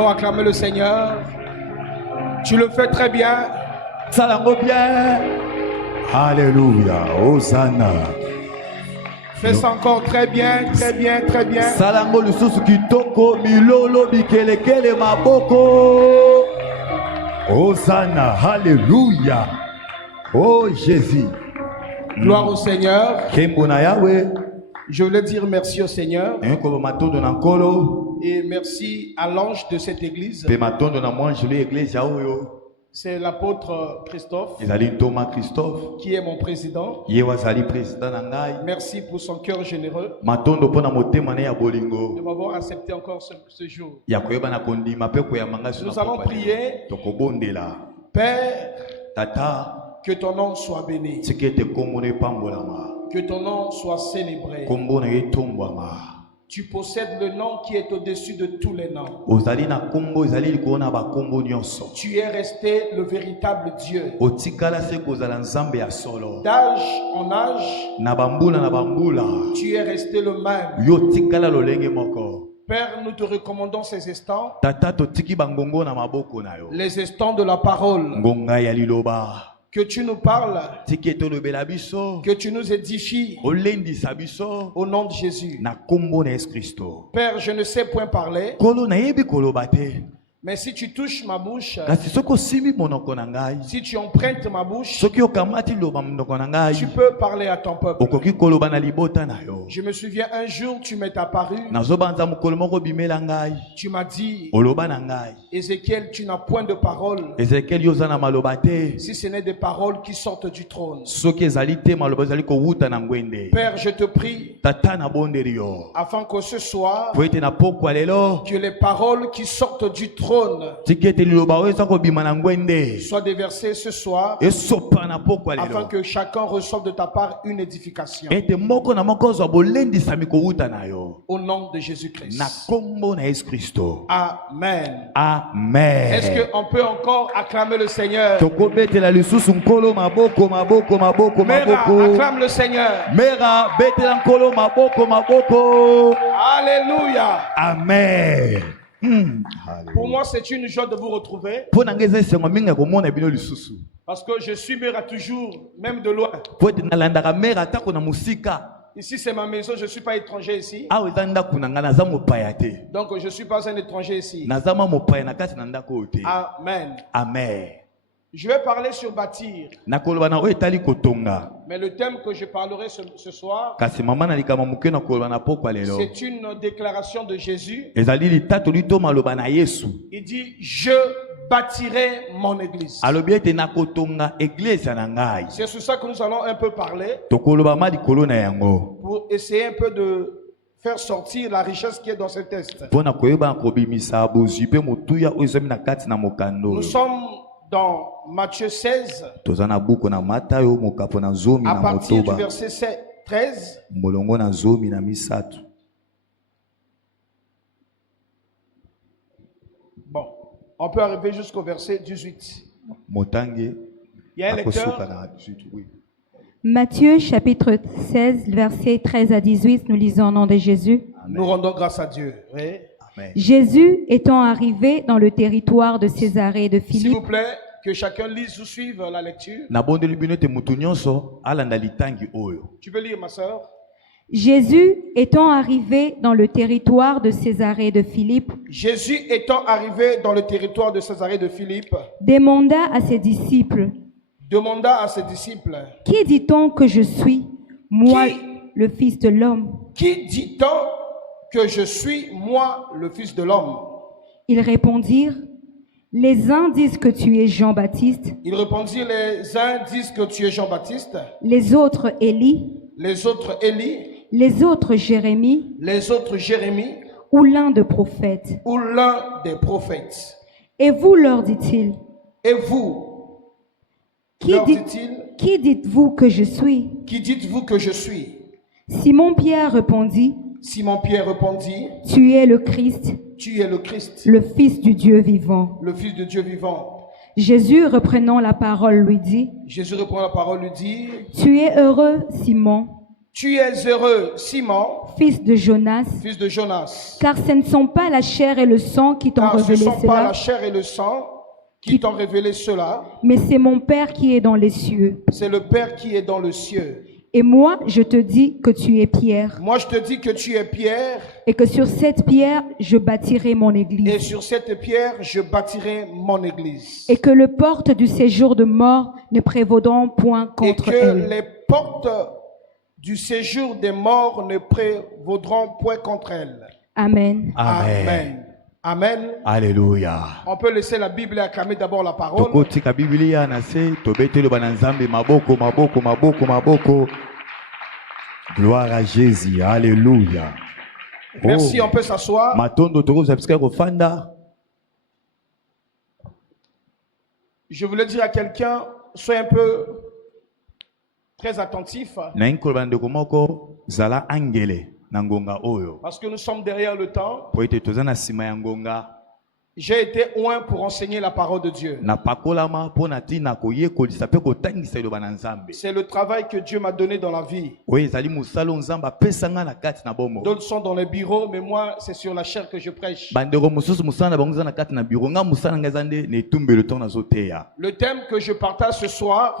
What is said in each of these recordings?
encore acclamer le Seigneur. Tu le fais très bien. Salango bien. Alléluia. Hosanna. Fais ça encore très bien, très bien, très bien. Salango lisusu kitoko milolo bikelekele maboko. Hosanna. Alléluia. Oh Jésus. Gloire au Seigneur. Kembona Yahweh. Je voulais dire merci au Seigneur. Et merci à l'ange de cette église. C'est l'apôtre Christophe qui est mon président. Merci pour son cœur généreux de m'avoir accepté encore ce jour. Nous allons prier. Père, que ton nom soit béni. Que ton nom soit célébré. Tu possèdes le nom qui est au-dessus de tous les noms. Tu es resté le véritable Dieu. D'âge en âge, tu es resté le même. Père, nous te recommandons ces instants. Les instants de la parole. Que tu nous parles, que tu nous édifies au nom de Jésus. Père, je ne sais point parler, mais si tu touches ma bouche, si tu empruntes ma bouche, tu peux parler à ton peuple. Je me souviens un jour, tu m'es apparu, tu m'as dit, Ézéchiel, tu n'as point de parole, si ce n'est des paroles qui sortent du trône. Père, je te prie, afin que ce soir, que les paroles qui sortent du trône soient déversées ce soir, afin que chacun reçoive de ta part une édification. Au nom de Jésus-Christ. Amen. Amen. Est-ce qu'on peut encore acclamer le Seigneur? Mera, acclame le Seigneur. Alléluia. Amen. Pour moi, c'est une joie de vous retrouver. Parce que je suis Mera toujours, même de loin. Ici, c'est ma maison, je ne suis pas étranger ici. Donc, je ne suis pas un étranger ici. Amen. Amen. Je vais parler sur bâtir. Mais le thème que je parlerai ce soir, c'est une déclaration de Jésus. Il dit, je bâtirai mon église. C'est sur ça que nous allons un peu parler. Pour essayer un peu de faire sortir la richesse qui est dans ce texte. Nous sommes dans Matthieu 16, à partir du verset 13. Bon, on peut arriver jusqu'au verset 18. Il y a un lecteur. Matthieu chapitre 16, versets 13 à 18, nous lisons au nom de Jésus. Amen. Nous rendons grâce à Dieu. Oui. Amen. Jésus étant arrivé dans le territoire de Césarée de Philippe. S'il vous plaît, que chacun lise ou suive la lecture. Tu peux lire, ma soeur. Jésus étant arrivé dans le territoire de Césarée de Philippe. Jésus étant arrivé dans le territoire de Césarée de Philippe. Demanda à ses disciples. Qui dit-on que je suis, moi, le Fils de l'homme? Qui dit-on que je suis, moi, le Fils de l'homme? Ils répondirent, les uns disent que tu es Jean-Baptiste. Ils répondirent, les uns disent que tu es Jean-Baptiste. Les autres Élie. Les autres Élie. Les autres Jérémie. Les autres Jérémie. Ou l'un des prophètes. Ou l'un des prophètes. Et vous, leur dit-il. Et vous, qui dites-vous que je suis? Qui dites-vous que je suis? Simon-Pierre répondit. Simon-Pierre répondit. Tu es le Christ. Tu es le Christ. Le Fils du Dieu vivant. Le Fils de Dieu vivant. Jésus reprenant la parole lui dit. Jésus reprenant la parole lui dit. Tu es heureux, Simon. Tu es heureux, Simon, fils de Jonas, car ce ne sont pas la chair et le sang qui t'ont révélé pas la chair et le sang qui t'ont révélé cela, mais c'est mon Père qui est dans les cieux. C'est le Père qui est dans le ciel. Et moi, je te dis que tu es Pierre. Moi, je te dis que tu es Pierre. Et que sur cette pierre, je bâtirai mon église. Et sur cette pierre, je bâtirai mon église. Et que les portes du séjour de mort ne prévaudront point contre elle. Et que les portes du séjour des morts ne prévaudront point contre elle. Amen. Amen. Amen. Amen. Alléluia. On peut laisser la Bible et acclamer d'abord la parole. Gloire à Jésus. Alléluia. Merci, on peut s'asseoir. Je voulais dire à quelqu'un, sois un peu très attentif. Parce que nous sommes derrière le temps. J'ai été oint pour enseigner la parole de Dieu. C'est le travail que Dieu m'a donné dans la vie. D'autres sont dans les bureaux, mais moi, c'est sur la chair que je prêche. Le thème que je partage ce soir,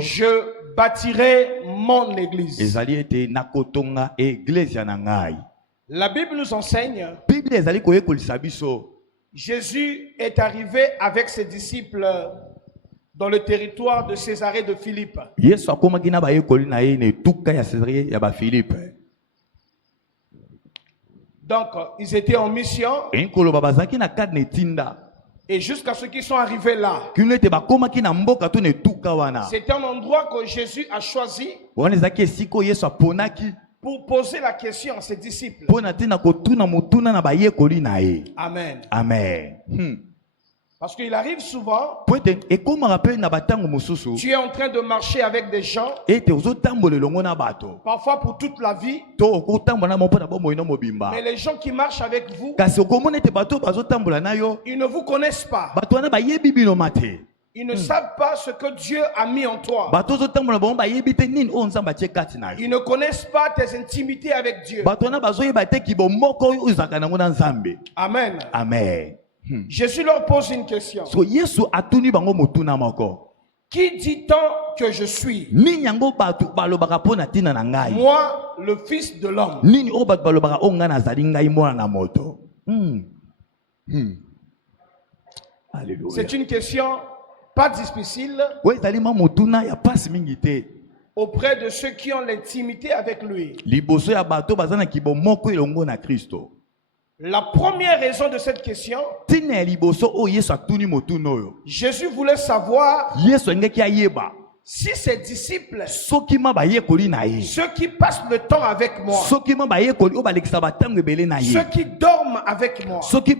je bâtirai mon église. La Bible nous enseigne, Jésus est arrivé avec ses disciples dans le territoire de Césarée de Philippe. Donc, ils étaient en mission. Et jusqu'à ce qu'ils sont arrivés là, c'était un endroit que Jésus a choisi pour poser la question à ses disciples. Amen. Amen. Parce qu'il arrive souvent, tu es en train de marcher avec des gens, parfois pour toute la vie, mais les gens qui marchent avec vous, ils ne vous connaissent pas. Ils ne savent pas ce que Dieu a mis en toi. Ils ne connaissent pas tes intimités avec Dieu. Amen. Amen. Jésus leur pose une question. Qui dit-on que je suis? Moi, le Fils de l'homme. C'est une question pas difficile auprès de ceux qui ont l'intimité avec lui. La première raison de cette question, Jésus voulait savoir si ses disciples, ceux qui passent le temps avec moi, ceux qui dorment avec moi, ceux qui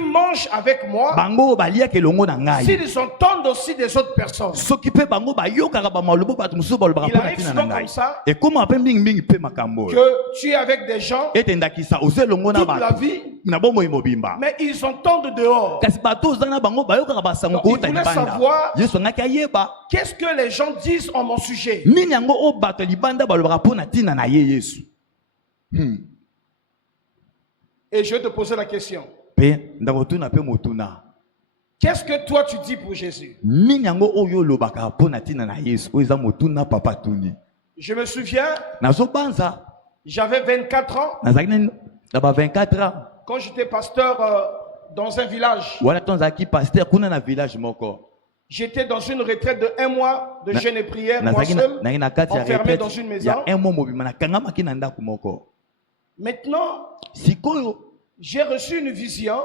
mangent avec moi, s'ils entendent aussi des autres personnes, il arrive souvent comme ça que tu es avec des gens toute la vie, mais ils entendent dehors. Donc, il voulait savoir qu'est-ce que les gens disent en mon sujet. Et je vais te poser la question. Qu'est-ce que toi tu dis pour Jésus? Je me souviens, j'avais 24 ans quand j'étais pasteur dans un village. J'étais dans une retraite de 1 mois de jeûne et prière, moi seul, enfermé dans une maison. Maintenant, j'ai reçu une vision.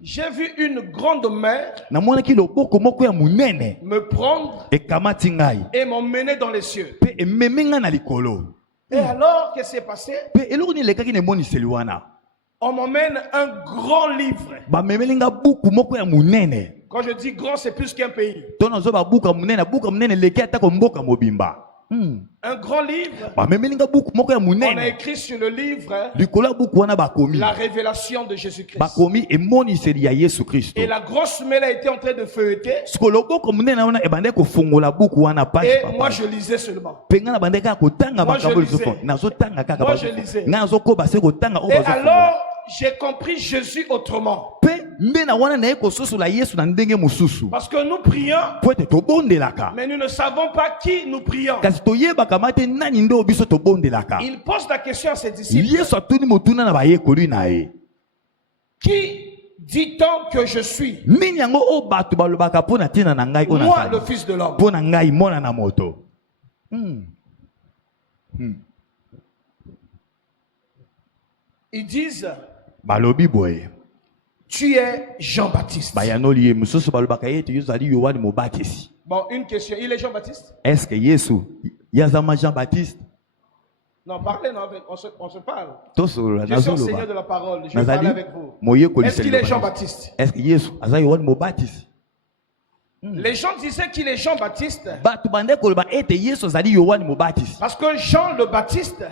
J'ai vu une grande mer me prendre et m'emmener dans les cieux. Et alors, qu'est-ce qui s'est passé? On m'emmène un grand livre. Quand je dis grand, c'est plus qu'un pays. Un grand livre. On a écrit sur le livre la révélation de Jésus-Christ. Et la grosse mail a été en train de feuilleter. Et moi je lisais seulement. Moi je lisais. Et alors j'ai compris Jésus autrement. Parce que nous prions, mais nous ne savons pas qui nous prions. Il pose la question à ses disciples. Qui dit-on que je suis? Moi, le Fils de l'homme. Ils disent, tu es Jean-Baptiste. Bon, une question. Il est Jean-Baptiste? Est-ce que Jésus Jean-Baptiste? Non, parlez, non, on se parle. Je suis enseignant de la parole. Je vais parler avec vous. Est-ce qu'il est Jean-Baptiste? Est-ce que Jésus Jean-Baptiste? Les gens disaient qu'il est Jean-Baptiste. Parce que Jean le Baptiste,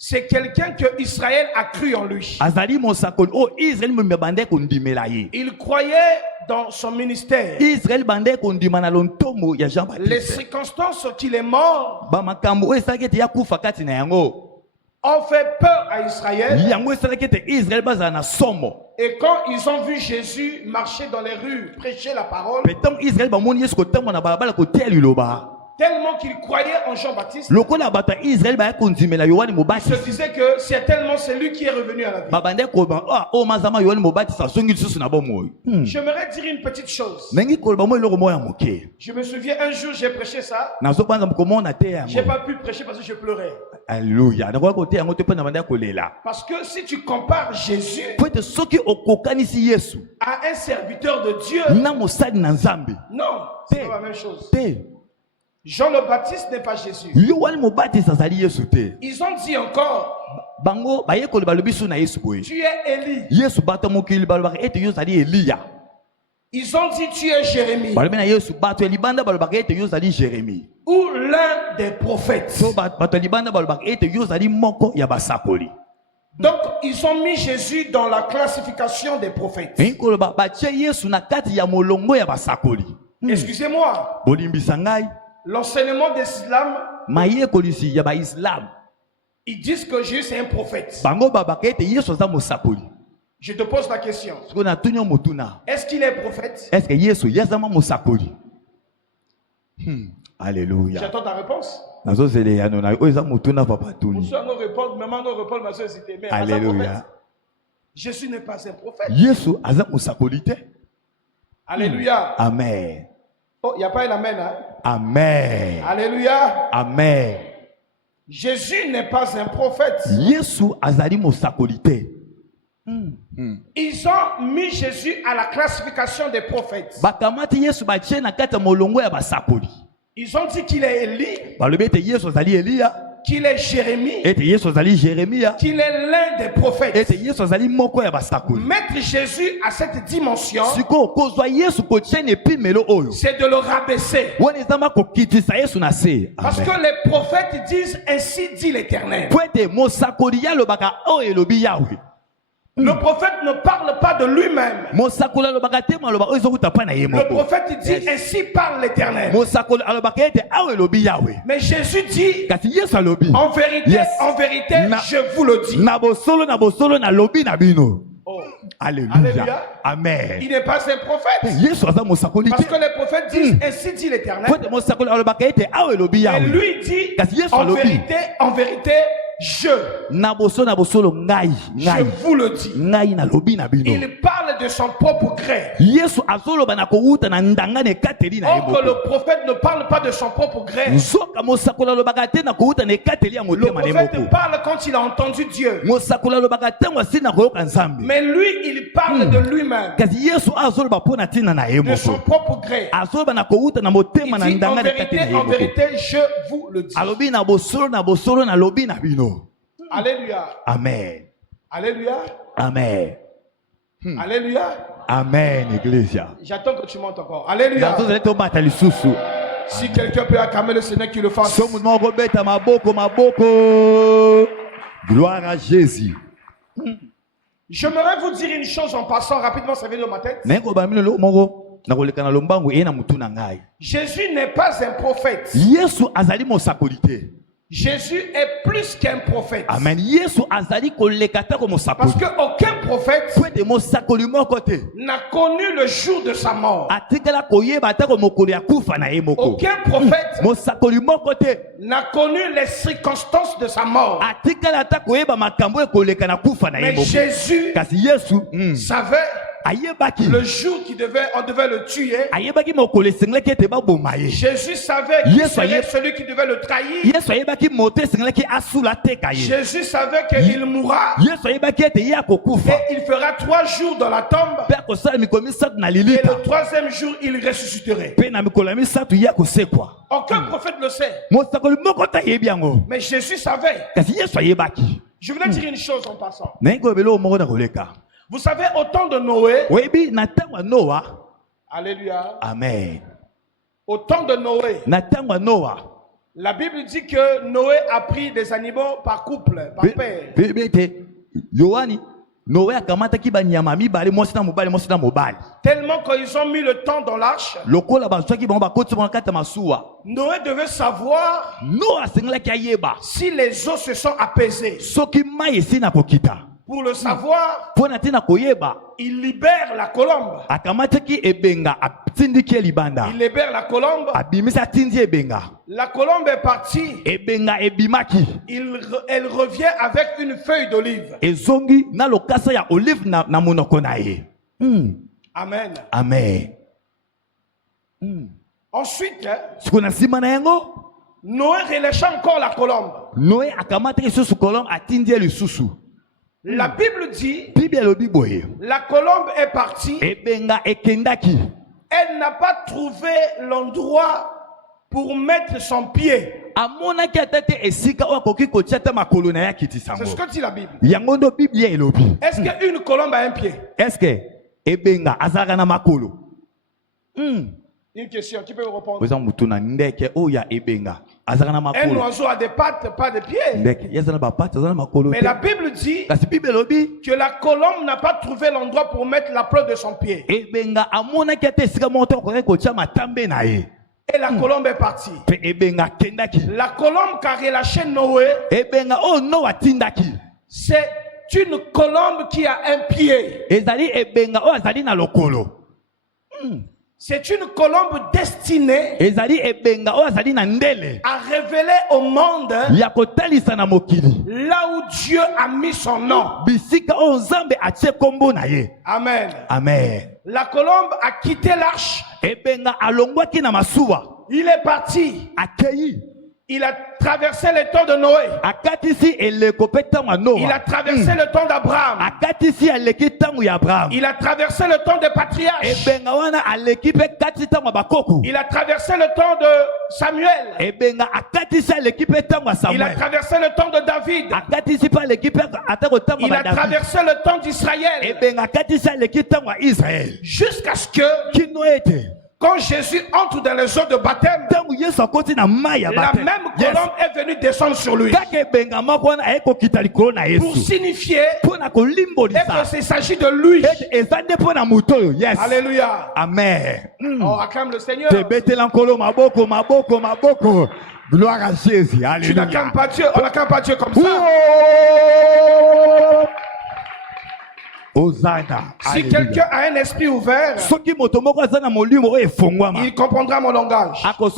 c'est quelqu'un que Israël a cru en lui. Il croyait dans son ministère. Les circonstances qu'il est mort ont fait peur à Israël. Et quand ils ont vu Jésus marcher dans les rues, prêcher la parole, tellement qu'ils croyaient en Jean-Baptiste, ils se disaient que c'est tellement celui qui est revenu à la vie. J'aimerais dire une petite chose. Je me souviens un jour j'ai prêché ça. J'ai pas pu prêcher parce que je pleurais. Alléluia. Parce que si tu compares Jésus à un serviteur de Dieu, non, c'est pas la même chose. Jean le Baptiste n'est pas Jésus. Ils ont dit encore, tu es Élie. Ils ont dit, tu es Jérémie. Ou l'un des prophètes. Donc, ils ont mis Jésus dans la classification des prophètes. Excusez-moi. L'enseignement d'Islam, ils disent que Jésus est un prophète. Je te pose la question. Est-ce qu'il est prophète? Alléluia. J'attends ta réponse. Alléluia. Jésus n'est pas un prophète. Alléluia. Amen. Oh, il n'y a pas un amen, hein? Amen. Alléluia. Amen. Jésus n'est pas un prophète. Ils ont mis Jésus à la classification des prophètes. Ils ont dit qu'il est Élie, qu'il est Jérémie, qu'il est l'un des prophètes. Mettre Jésus à cette dimension, c'est de le rabaisser. Parce que les prophètes disent ainsi dit l'Éternel. Le prophète ne parle pas de lui-même. Le prophète dit ainsi parle l'Éternel. Mais Jésus dit en vérité, en vérité, je vous le dis. Oh. Alléluia. Amen. Il n'est pas un prophète. Parce que les prophètes disent ainsi dit l'Éternel. Et lui dit en vérité, je vous le dis. Il parle de son propre gré. Or que le prophète ne parle pas de son propre gré. Le prophète parle quand il a entendu Dieu. Mais lui, il parle de lui-même, de son propre gré. Il dit en vérité, je vous le dis. Alléluia. Amen. Alléluia. Amen. Alléluia. Amen, Église. J'attends que tu montes encore. Alléluia. Si quelqu'un peut acclamer le Seigneur, qu'il le fasse. Gloire à Jésus. J'aimerais vous dire une chose en passant rapidement, ça vient de ma tête. Jésus n'est pas un prophète. Jésus est plus qu'un prophète. Amen. Parce qu'aucun prophète n'a connu le jour de sa mort. Aucun prophète n'a connu les circonstances de sa mort. Mais Jésus savait le jour on devait le tuer. Jésus savait qu'il serait celui qui devait le trahir. Jésus savait qu'il mourra. Et il fera 3 jours dans la tombe. Et le 3e jour, il ressusciterait. Aucun prophète le sait. Mais Jésus savait. Je voulais dire une chose en passant. Vous savez, au temps de Noé, alléluia, amen. Au temps de Noé, la Bible dit que Noé a pris des animaux par couple, par paire. Tellement qu'ils ont mis le temps dans l'arche, Noé devait savoir si les eaux se sont apaisées. Pour le savoir, il libère la colombe. Il libère la colombe. La colombe est partie. Elle revient avec une feuille d'olive. Amen. Amen. Ensuite, Noé relâcha encore la colombe. La Bible dit, la colombe est partie. Elle n'a pas trouvé l'endroit pour mettre son pied. C'est ce que dit la Bible. Est-ce qu'une colombe a un pied? Une question, qui peut me répondre? Un oiseau a des pattes, pas des pieds. Mais la Bible dit que la colombe n'a pas trouvé l'endroit pour mettre la peau de son pied. Et la colombe est partie. La colombe qu'a relâché Noé, c'est une colombe qui a un pied. C'est une colombe destinée à révéler au monde là où Dieu a mis son nom. Amen. Amen. La colombe a quitté l'arche. Il est parti. Il a traversé le temps de Noé. Il a traversé le temps d'Abraham. Il a traversé le temps des patriarches. Il a traversé le temps de Samuel. Il a traversé le temps de David. Il a traversé le temps d'Israël. Jusqu'à ce que quand Jésus entre dans les eaux de baptême, la même colombe est venue descendre sur lui pour signifier qu'il s'agit de lui. Alléluia. Amen. Oh, acclame le Seigneur. Gloire à Jésus. Alléluia. Tu n'acclames pas Dieu, on n'acclame pas Dieu comme ça. Si quelqu'un a un esprit ouvert, il comprendra mon langage. La colombe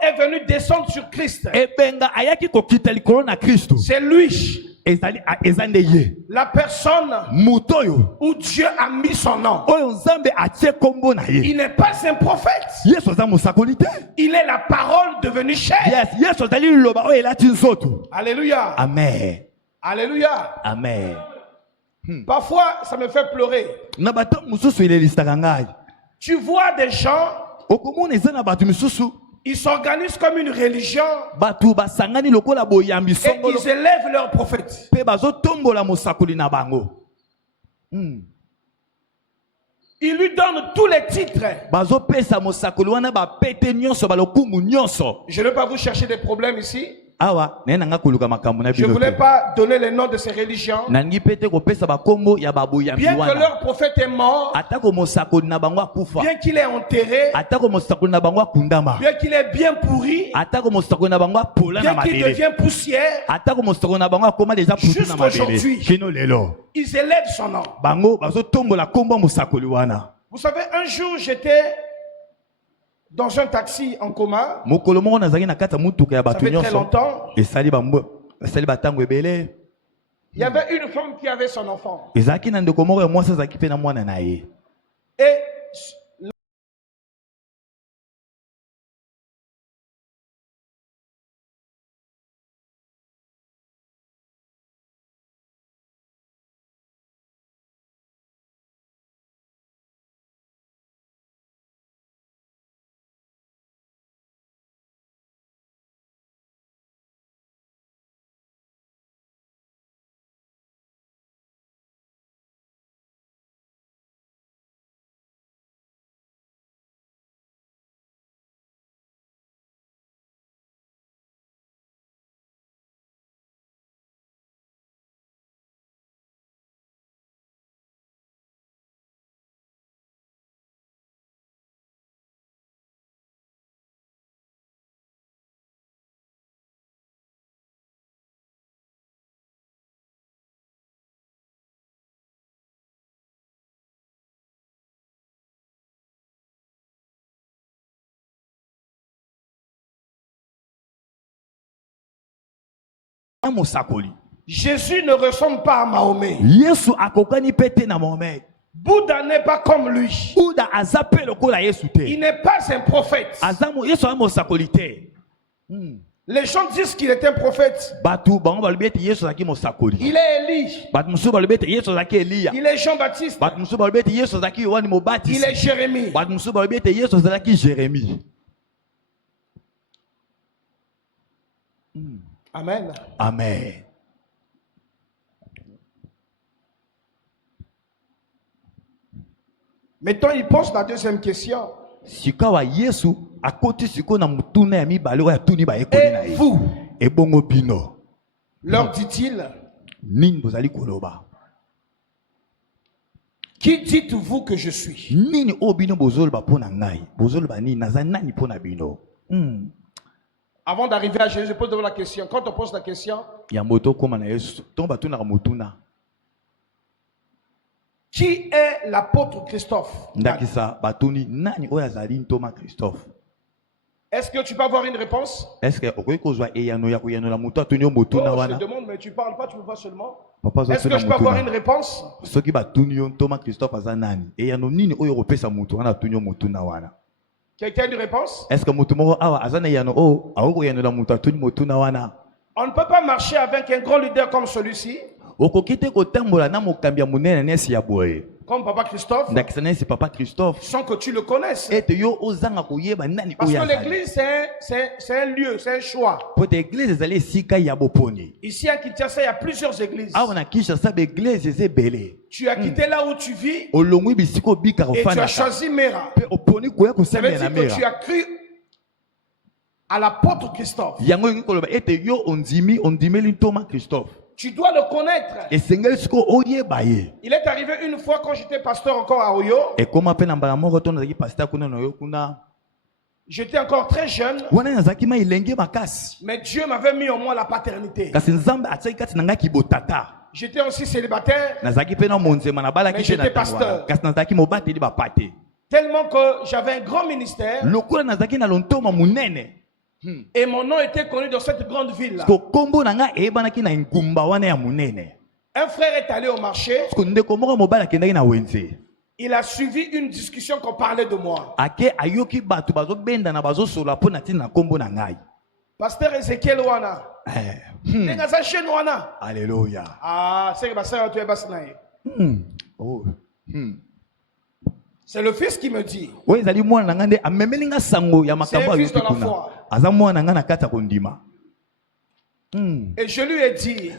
est venue descendre sur Christ. C'est lui. La personne où Dieu a mis son nom. Il n'est pas un prophète. Il est la parole devenue chair. Alléluia. Amen. Alléluia. Amen. Parfois, ça me fait pleurer. Tu vois des gens, ils s'organisent comme une religion et ils élèvent leur prophète. Il lui donne tous les titres. Je ne vais pas vous chercher des problèmes ici. Je ne voulais pas donner les noms de ces religions. Bien que leur prophète est mort, bien qu'il est enterré, bien qu'il est bien pourri, bien qu'il devient poussière, jusqu'aujourd'hui, ils élèvent son nom. Vous savez, un jour j'étais dans un taxi en coma. Ça fait très longtemps. Il y avait une femme qui avait son enfant. Et Jésus ne ressemble pas à Mahomet. Bouddha n'est pas comme lui. Il n'est pas un prophète. Les gens disent qu'il est un prophète. Il est Élie. Il est Jean-Baptiste. Il est Jérémie. Amen. Amen. Maintenant, il pose la deuxième question. Et vous, leur dit-il, qui dites-vous que je suis? Avant d'arriver à Jésus, je pose la question. Quand on pose la question, qui est l'apôtre Christophe? Est-ce que tu peux avoir une réponse? Est-ce que je te demande, mais tu ne parles pas, tu me vois seulement. Est-ce que je peux avoir une réponse? Quelqu'un a une réponse? Est-ce que on ne peut pas marcher avec un grand leader comme celui-ci, comme Papa Christophe, sans que tu le connaisses. Parce que l'église, c'est un lieu, c'est un choix. Ici à Kinshasa, il y a plusieurs églises. Tu as quitté là où tu vis et tu as choisi Mera. Ça veut dire que tu as cru à l'apôtre Christophe. Tu dois le connaître. Il est arrivé une fois quand j'étais pasteur encore à Oyo. J'étais encore très jeune. Mais Dieu m'avait mis en moi la paternité. J'étais aussi célibataire. Mais j'étais pasteur. Tellement que j'avais un grand ministère. Et mon nom était connu dans cette grande ville-là. Un frère est allé au marché. Il a suivi une discussion qu'on parlait de moi. Pasteur Ezekiel Wana. Alléluia. Ah, c'est c'est le fils qui me dit. C'est un fils de la foi. Et je lui ai dit,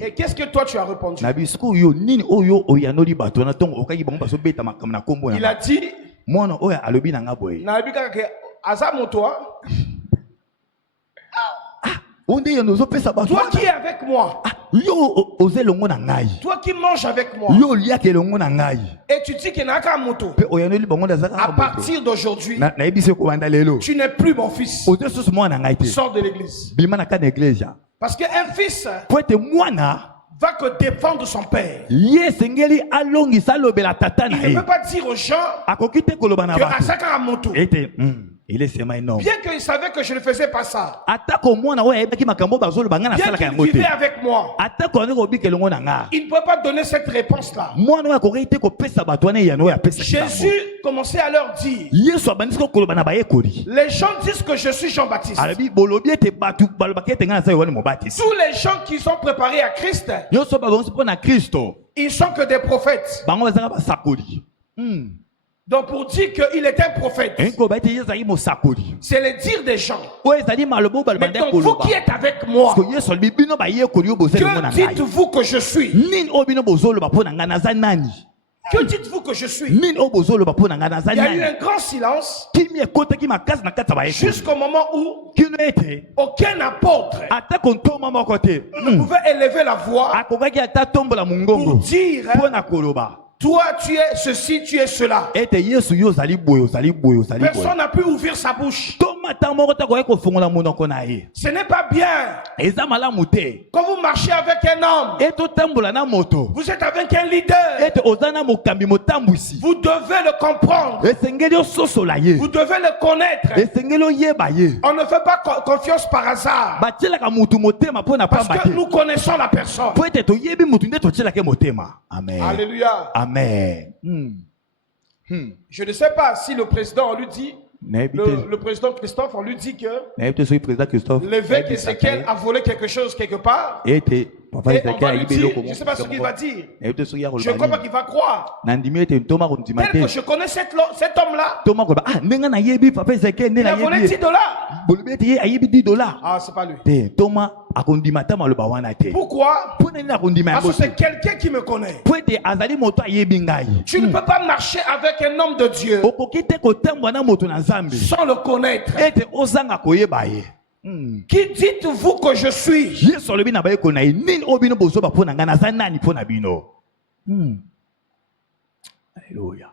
et qu'est-ce que toi tu as répondu? Il a dit, toi qui es avec moi, toi qui manges avec moi, et tu dis qu'il n'y a qu'un moto, à partir d'aujourd'hui, tu n'es plus mon fils. Sors de l'église. Parce qu'un fils va que défendre son père. Il ne peut pas dire aux gens que Asaka a moto. Bien qu'il savait que je ne faisais pas ça. Bien qu'il vivait avec moi. Il ne peut pas donner cette réponse-là. Jésus commençait à leur dire, les gens disent que je suis Jean-Baptiste. Tous les gens qui sont préparés à Christ, ils sont que des prophètes. Donc pour dire qu'il est un prophète, c'est le dire des gens. Mais donc vous qui êtes avec moi, que dites-vous que je suis? Que dites-vous que je suis? Il y a eu un grand silence jusqu'au moment où aucun apôtre ne pouvait élever la voix pour dire, toi tu es ceci, tu es cela. Personne n'a pu ouvrir sa bouche. Ce n'est pas bien. Quand vous marchez avec un homme, vous êtes avec un leader, vous devez le comprendre, vous devez le connaître. On ne fait pas confiance par hasard, parce que nous connaissons la personne. Alléluia. Amen. Je ne sais pas si le président, on lui dit, le président Christophe, on lui dit que l'évêque Ézéchiel a volé quelque chose quelque part. Et on va lui dire, je ne sais pas ce qu'il va dire. Je ne crois pas qu'il va croire. Tel que je connais cet homme-là, il a volé $10. Ah, c'est pas lui. Pourquoi? Parce que c'est quelqu'un qui me connaît. Tu ne peux pas marcher avec un homme de Dieu sans le connaître. Qui dites-vous que je suis? Alléluia.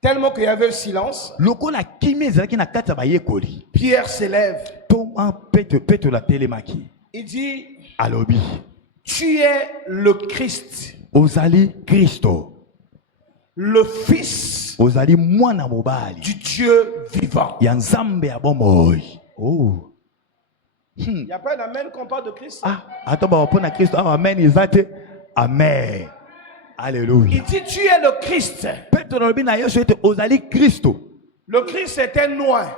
Tellement qu'il y avait le silence, Pierre s'élève. Il dit, tu es le Christ, le Fils du Dieu vivant. Il n'y a pas un amen qu'on parle de Christ. Amen. Alléluia. Il dit, tu es le Christ. Le Christ est un oint.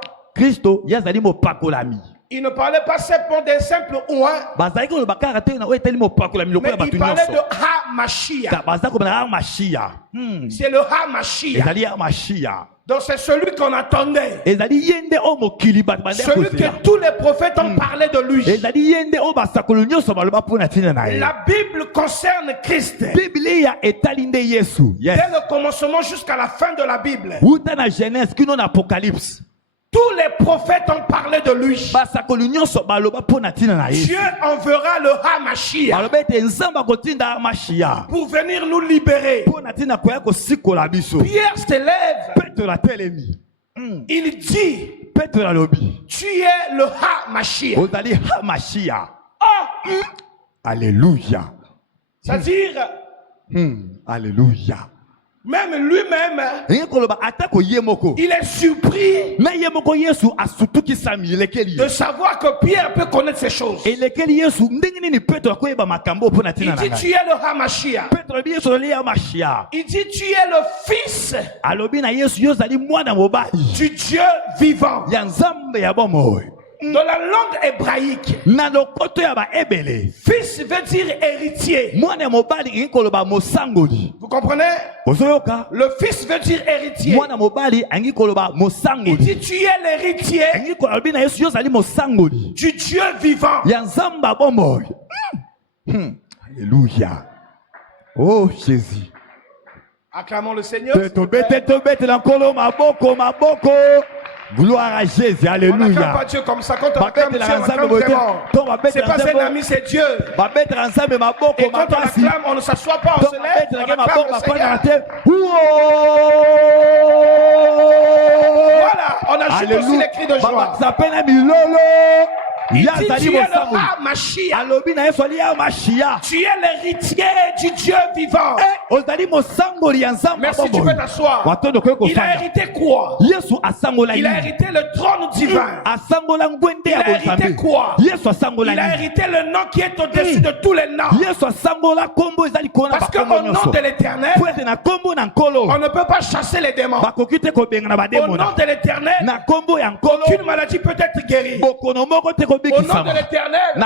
Il ne parlait pas simplement d'un simple oint, mais il parlait de Ha-Mashiach. C'est le Ha-Mashiach. Donc c'est celui qu'on attendait. Celui que tous les prophètes ont parlé de lui. La Bible concerne Christ. Dès le commencement jusqu'à la fin de la Bible, tous les prophètes ont parlé de lui. Dieu enverra le Ha-Mashiach pour venir nous libérer. Pierre se lève. Il dit, tu es le Ha-Mashiach. Alléluia. C'est-à-dire, Alléluia. même lui-même, il est surpris de savoir que Pierre peut connaître ces choses. Il dit, tu es le Ha-Mashiach. Il dit, tu es le Fils du Dieu vivant. Dans la langue hébraïque, fils veut dire héritier. Vous comprenez? Le fils veut dire héritier. Il dit tu es l'héritier du Dieu vivant. Alléluia. Oh Jésus. Acclamons le Seigneur. Gloire à Jésus, alléluia. On n'acclame pas Dieu comme ça. Quand on acclame Dieu, on acclame vraiment. C'est pas un ami, c'est Dieu. Et quand on acclame, on ne s'assoit pas, on se lève, on acclame le Seigneur. Voilà, on ajoute aussi les cris de joie. Il dit, tu es le Mashiach. Tu es l'héritier du Dieu vivant. Merci, tu peux t'asseoir. Il a hérité quoi? Il a hérité le trône divin. Il a hérité quoi? Il a hérité le nom qui est au-dessus de tous les noms. Parce qu'au nom de l'Éternel, on ne peut pas chasser les démons. Au nom de l'Éternel, aucune maladie peut être guérie. Au nom de l'Éternel, il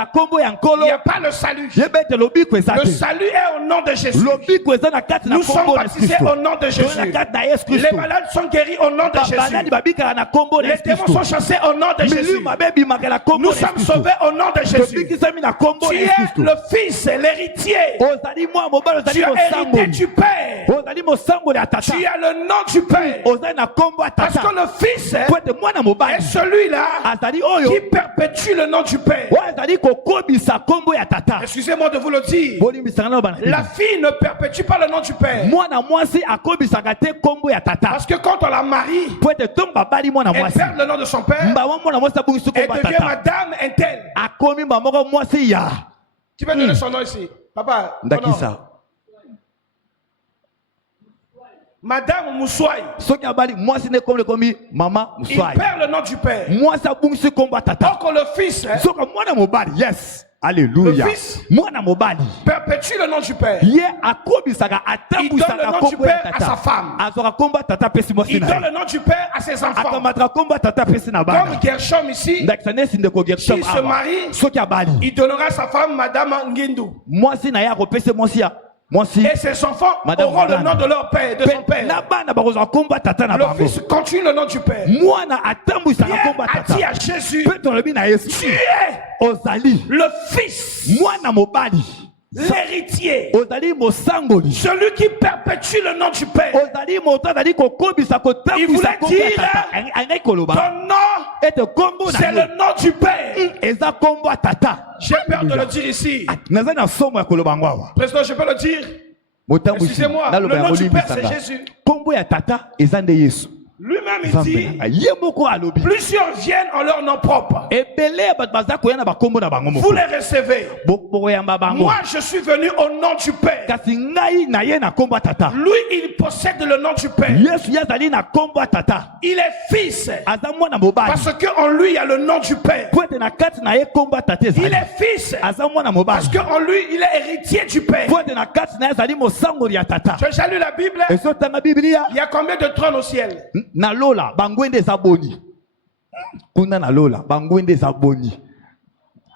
n'y a pas le salut. Le salut est au nom de Jésus. Nous sommes baptisés au nom de Jésus. Les malades sont guéris au nom de Jésus. Les démons sont chassés au nom de Jésus. Nous sommes sauvés au nom de Jésus. Tu es le fils, l'héritier. Tu as hérité du Père. Tu as le nom du Père. Parce que le fils est celui-là qui perpétue le nom du Père. Excusez-moi de vous le dire. La fille ne perpétue pas le nom du Père. Parce que quand on la marie, elle perd le nom de son père. Elle devient madame Intel. Tu peux donner son nom ici. Papa, Madame Moussoaï. Il perd le nom du père. Donc le fils, yes. Alléluia. Le fils perpétue le nom du père. Il donne le nom du père à sa femme. Il donne le nom du père à ses enfants. Comme Gershom ici, s'il se marie, il donnera à sa femme Madame Ngindu. Et ses enfants auront le nom de leur père, de son père. Le fils continue le nom du père. Pierre a dit à Jésus, tu es le fils, l'héritier, celui qui perpétue le nom du père. Il voulait dire, ton nom, c'est le nom du père. J'ai peur de le dire ici. Président, je peux le dire. Excusez-moi, le nom du père, c'est Jésus. Lui-même il dit, plusieurs viennent en leur nom propre. Vous les recevez. Moi je suis venu au nom du Père. Lui il possède le nom du Père. Il est fils. Parce qu'en lui il y a le nom du Père. Il est fils. Parce qu'en lui il est héritier du Père. Je salue la Bible. Il y a combien de trônes au ciel? Nalola bangwende zaboni kuna nalola bangwende zaboni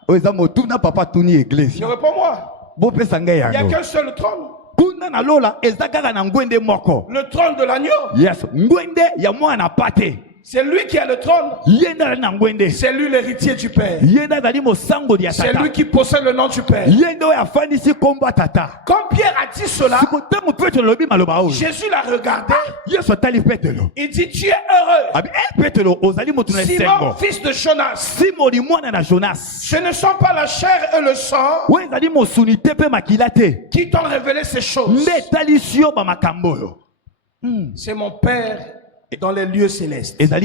oza motuna papa tuni église. Je réponds moi. Il n'y a qu'un seul trône. Kuna nalola ezakaka na ngwende moko. Le trône de l'agneau. Yes, ngwende ya mwana pate. C'est lui qui a le trône. C'est lui l'héritier du Père. C'est lui qui possède le nom du Père. Quand Pierre a dit cela, Jésus l'a regardé. Il dit, tu es heureux, Simon, fils de Jonas. Ce ne sont pas la chair et le sang qui t'ont révélé ces choses. C'est mon Père dans les lieux célestes qui t'a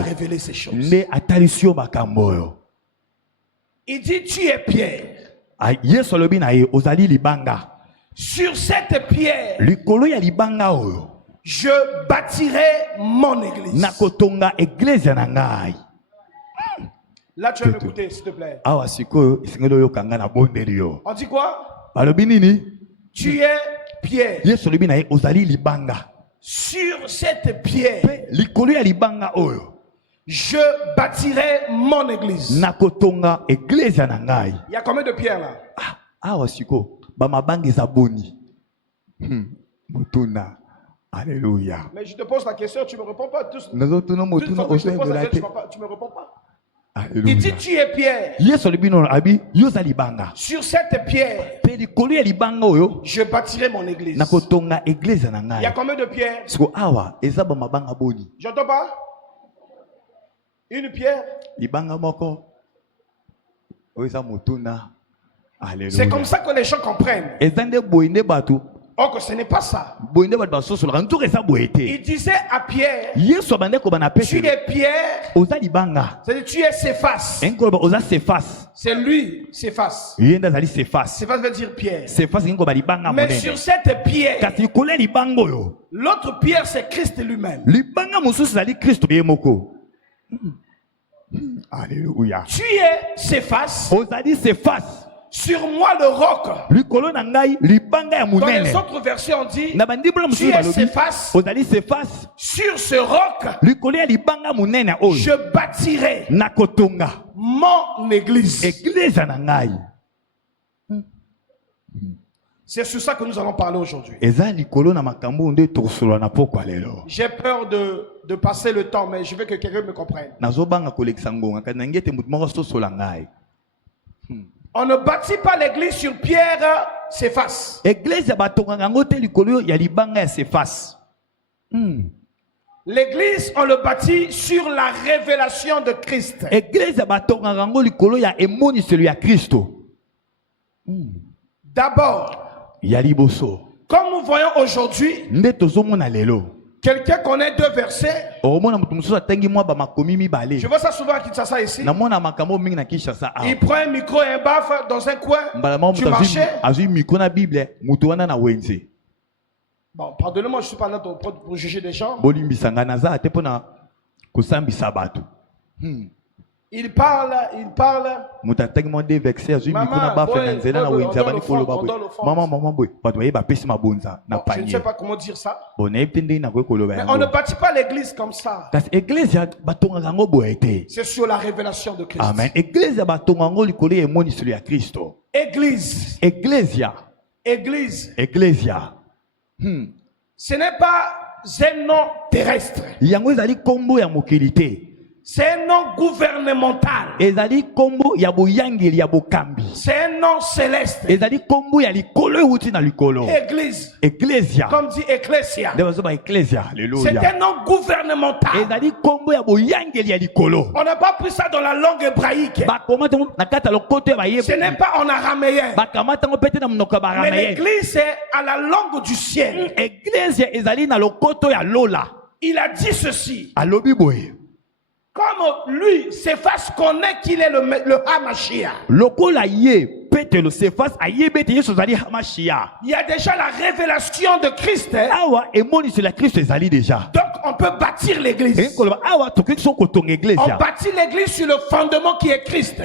révélé ces choses. Il dit, tu es Pierre. Sur cette pierre, je bâtirai mon église. Là, tu vas m'écouter, s'il te plaît. On dit quoi? Tu es Pierre. Sur cette pierre, Je bâtirai mon église. Nakotonga église na ngai. Il y a combien de pierres là? Ah wasiko ba mabangi za boni. Mutuna. Alléluia. Mais je te pose la question, tu me réponds pas tous. Tu me réponds pas. Alléluia. Il dit tu es pierre. Sur cette pierre, je bâtirai mon église. Il y a combien de pierres? J'entends pas. Une pierre. C'est comme ça que les gens comprennent. Or que ce n'est pas ça. Il disait à Pierre, tu es Pierre, c'est-à-dire tu es Céphas. C'est lui, Céphas. Céphas veut dire Pierre. Mais sur cette pierre, l'autre pierre c'est Christ lui-même. Alléluia. Tu es Céphas. Sur moi le roc. Dans les autres versions on dit tu es Céphas. Sur ce roc je bâtirai mon église. C'est sur ça que nous allons parler aujourd'hui. J'ai peur de passer le temps, mais je veux que quelqu'un me comprenne. On ne bâtit pas l'église sur pierre, Céphas. L'église, on le bâtit sur la révélation de Christ. D'abord, comme nous voyons aujourd'hui, quelqu'un connaît deux versets. Je vois ça souvent à Kinshasa ici. Il prend un micro et un baffe dans un coin du marché. Bon, pardonnez-moi, je ne suis pas là pour juger des gens. Il parle. Maman, je ne sais pas comment dire ça. Mais on ne bâtit pas l'église comme ça. C'est sur la révélation de Christ. Amen. Église. Ce n'est pas un nom terrestre. C'est un nom gouvernemental. C'est un nom céleste. Église. Comme dit Ecclesia. C'est un nom gouvernemental. On n'a pas pris ça dans la langue hébraïque. Ce n'est pas en araméen. Mais l'église est à la langue du ciel. Il a dit ceci. Comme lui, Céphas connaît qu'il est le Hamashiach. Il y a déjà la révélation de Christ. Donc on peut bâtir l'église. On bâtit l'église sur le fondement qui est Christ.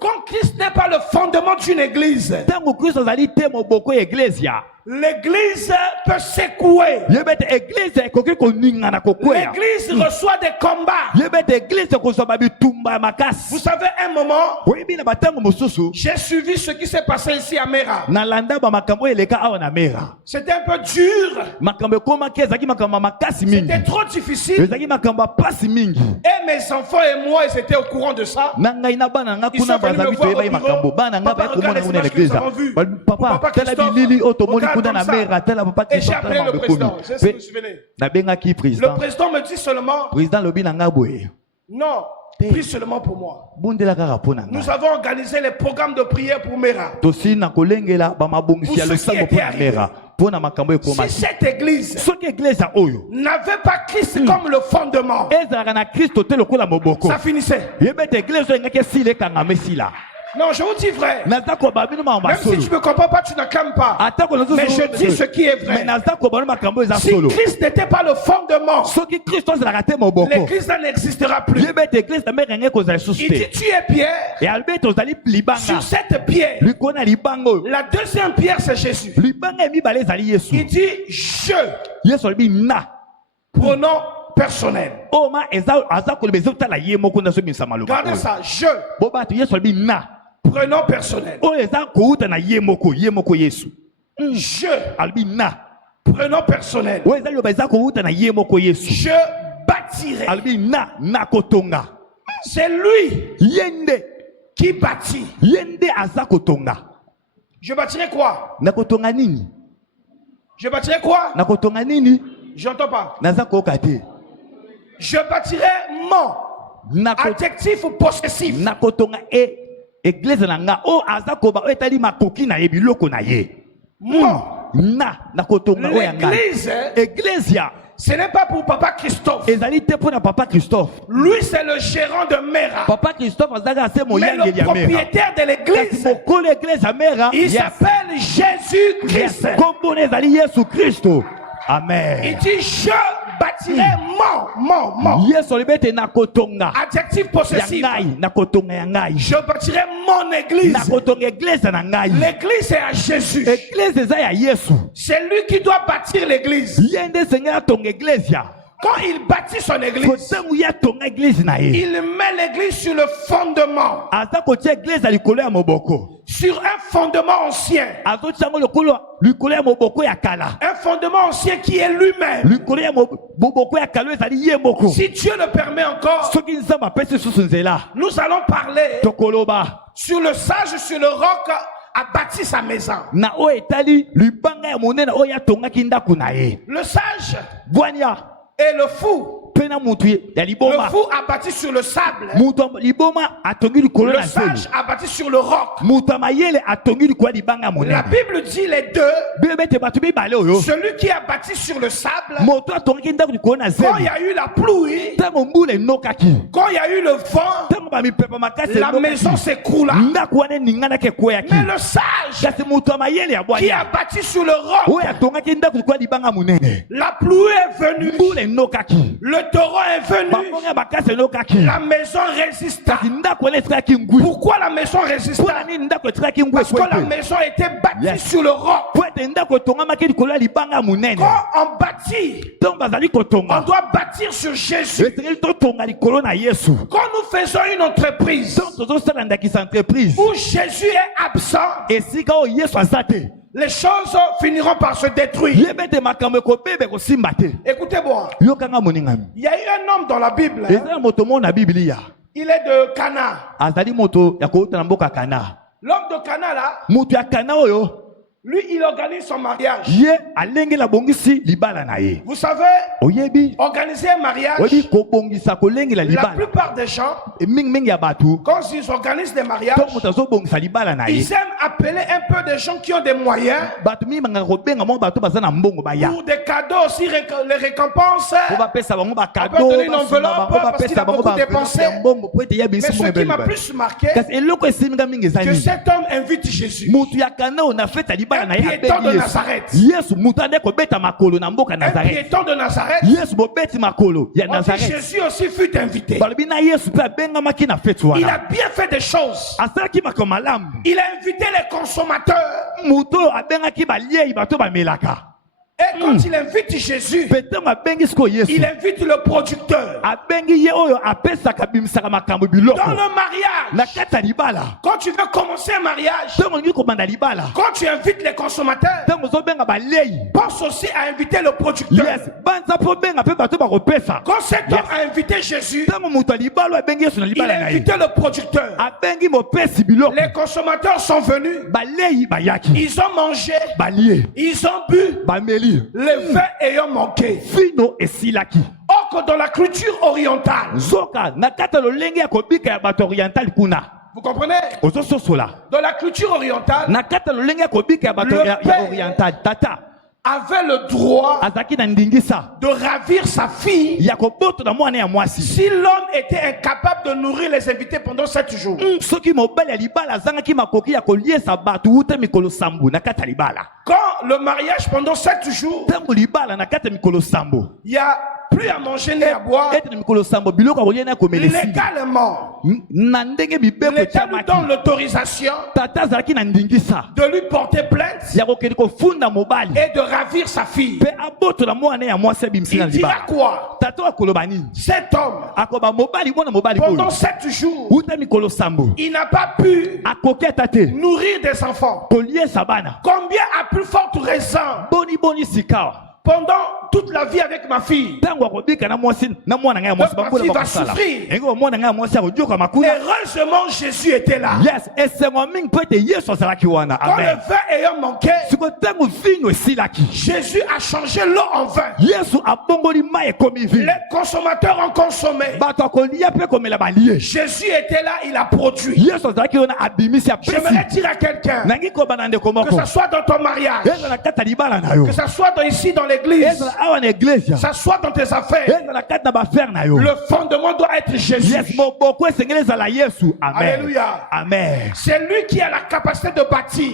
Quand Christ n'est pas le fondement d'une église, l'église peut s'écouer. L'église reçoit des combats. Vous savez, un moment, j'ai suivi ce qui s'est passé ici à Mera. C'était un peu dur. C'était trop difficile. Et mes enfants et moi, ils étaient au courant de ça. Ils sont venus me voir au bureau. Papa, regarde les images que nous avons vues. Papa Christophe, et j'ai appelé le président. Je sais si vous vous souvenez. Le président me dit seulement non, prie seulement pour moi. Nous avons organisé les programmes de prière pour Mera. Si cette église n'avait pas Christ comme le fondement, ça finissait. Non, je vous dis vrai. Même si tu ne me comprends pas, tu n'acclames pas. Mais je dis ce qui est vrai. Si Christ n'était pas le fondement, l'église n'existera plus. Il dit tu es pierre. Sur cette pierre, la deuxième pierre c'est Jésus. Il dit je. Prenons personnel. Gardez ça, je. Prénom personnel. Je. Prénom personnel. Je bâtirai. C'est lui qui bâtit. Je bâtirai quoi? Je bâtirai quoi? J'entends pas. Je bâtirai mon adjectif possessif. L'église, ce n'est pas pour Papa Christophe. Lui, c'est le gérant de Mera. Mais le propriétaire de l'église, il s'appelle Jésus-Christ. Amen. Il dit, je bâtirai mon. Adjectif possessif. Je bâtirai mon église. L'église est à Jésus. C'est lui qui doit bâtir l'église. Quand il bâtit son église, il met l'église sur le fondement. Sur un fondement ancien. Un fondement ancien qui est lui-même. Si Dieu le permet encore, nous allons parler sur le sage, sur le roc, a bâti sa maison. Le sage et le fou. Le fou a bâti sur le sable. Le sage a bâti sur le roc. La Bible dit les deux. Celui qui a bâti sur le sable, quand il y a eu la pluie, quand il y a eu le vent, la maison s'écroula. Mais le sage qui a bâti sur le roc, la pluie est venue, le taureau est venu, la maison résista. Pourquoi la maison résista? Parce que la maison était bâtie sur le roc. Quand on bâtit, on doit bâtir sur Jésus. Quand nous faisons une entreprise où Jésus est absent, les choses finiront par se détruire. Écoutez-moi. Il y a eu un homme dans la Bible. Il est de Cana. L'homme de Cana là, lui, il organise son mariage. Vous savez, organiser un mariage, la plupart des gens, quand ils organisent des mariages, ils aiment appeler un peu des gens qui ont des moyens, pour des cadeaux aussi, les récompenses. On peut donner une enveloppe parce qu'il a beaucoup dépensé. Mais ce qui m'a plus marqué, que cet homme invite Jésus. Un piéton de Nazareth. Un piéton de Nazareth. Jésus aussi fut invité. Il a bien fait des choses. Il a invité les consommateurs. Et quand il invite Jésus, il invite le producteur. Dans le mariage, quand tu veux commencer un mariage, quand tu invites les consommateurs, pense aussi à inviter le producteur. Quand cet homme a invité Jésus, il a invité le producteur. Les consommateurs sont venus, ils ont mangé, ils ont bu, les vins ayant manqué. Or que dans la culture orientale, vous comprenez? Dans la culture orientale, le père avait le droit de ravir sa fille si l'homme était incapable de nourrir les invités pendant 7 jours. Quand le mariage pendant 7 jours, il y a plus à manger ni à boire légalement. L'État lui donne l'autorisation de lui porter plainte et de ravir sa fille. Il dira quoi? Cet homme, pendant 7 jours, il n'a pas pu nourrir des enfants. Combien à plus forte raison pendant toute la vie avec ma fille, ma fille va souffrir. Heureusement, Jésus était là. Quand le vin ayant manqué, Jésus a changé l'eau en vin. Les consommateurs ont consommé. Jésus était là, il a produit. J'aimerais dire à quelqu'un, que ce soit dans ton mariage, que ce soit ici dans l'église, que ce soit dans tes affaires, le fondement doit être Jésus. Alléluia. Amen. C'est lui qui a la capacité de bâtir.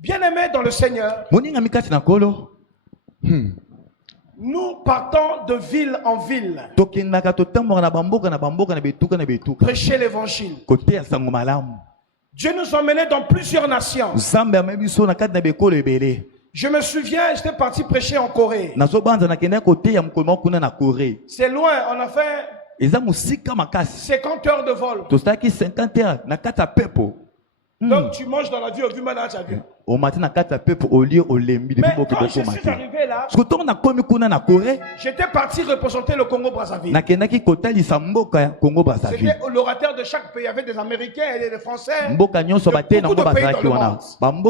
Bien-aimés dans le Seigneur, nous partons de ville en ville, prêcher l'évangile. Dieu nous a emmenés dans plusieurs nations. Je me souviens, j'étais parti prêcher en Corée. C'est loin, on a fait 50 heures de vol. Donc tu manges dans la vie au vu maintenant, tu as vu. Mais quand je suis arrivé là, j'étais parti représenter le Congo-Brazzaville. C'était l'orateur de chaque pays. Il y avait des Américains et des Français. Beaucoup de pays dans le monde.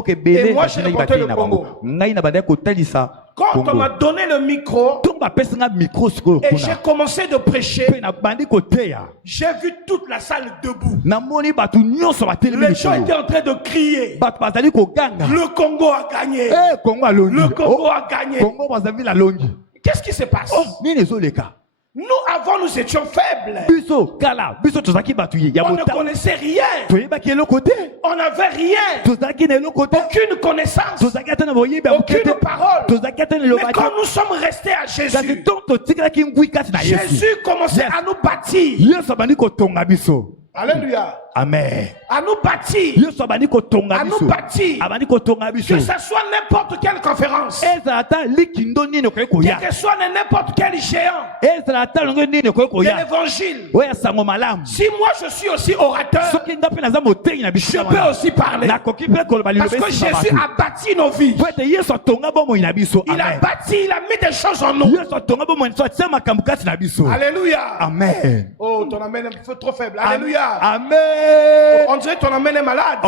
Et moi, j'ai représенté le Congo. Quand on m'a donné le micro et j'ai commencé de prêcher, j'ai vu toute la salle debout. Les gens étaient en train de crier. Le Congo a gagné. Le Congo a gagné. Qu'est-ce qui se passe? Nous, avant, nous étions faibles. On ne connaissait rien. On n'avait rien. Aucune connaissance. Aucune parole. Mais quand nous sommes restés à Jésus, Jésus commençait à nous bâtir. Alléluia. Amen. À nous bâtir. À nous bâtir. Que ce soit n'importe quelle conférence. Que ce soit n'importe quel géant. De l'évangile. Si moi je suis aussi orateur, je peux aussi parler. Parce que Jésus a bâti nos vies. Il a bâti, il a mis des choses en nous. Alléluia. Amen. Oh, ton amen est trop faible. Alléluia. Amen. On dirait que ton amen est malade.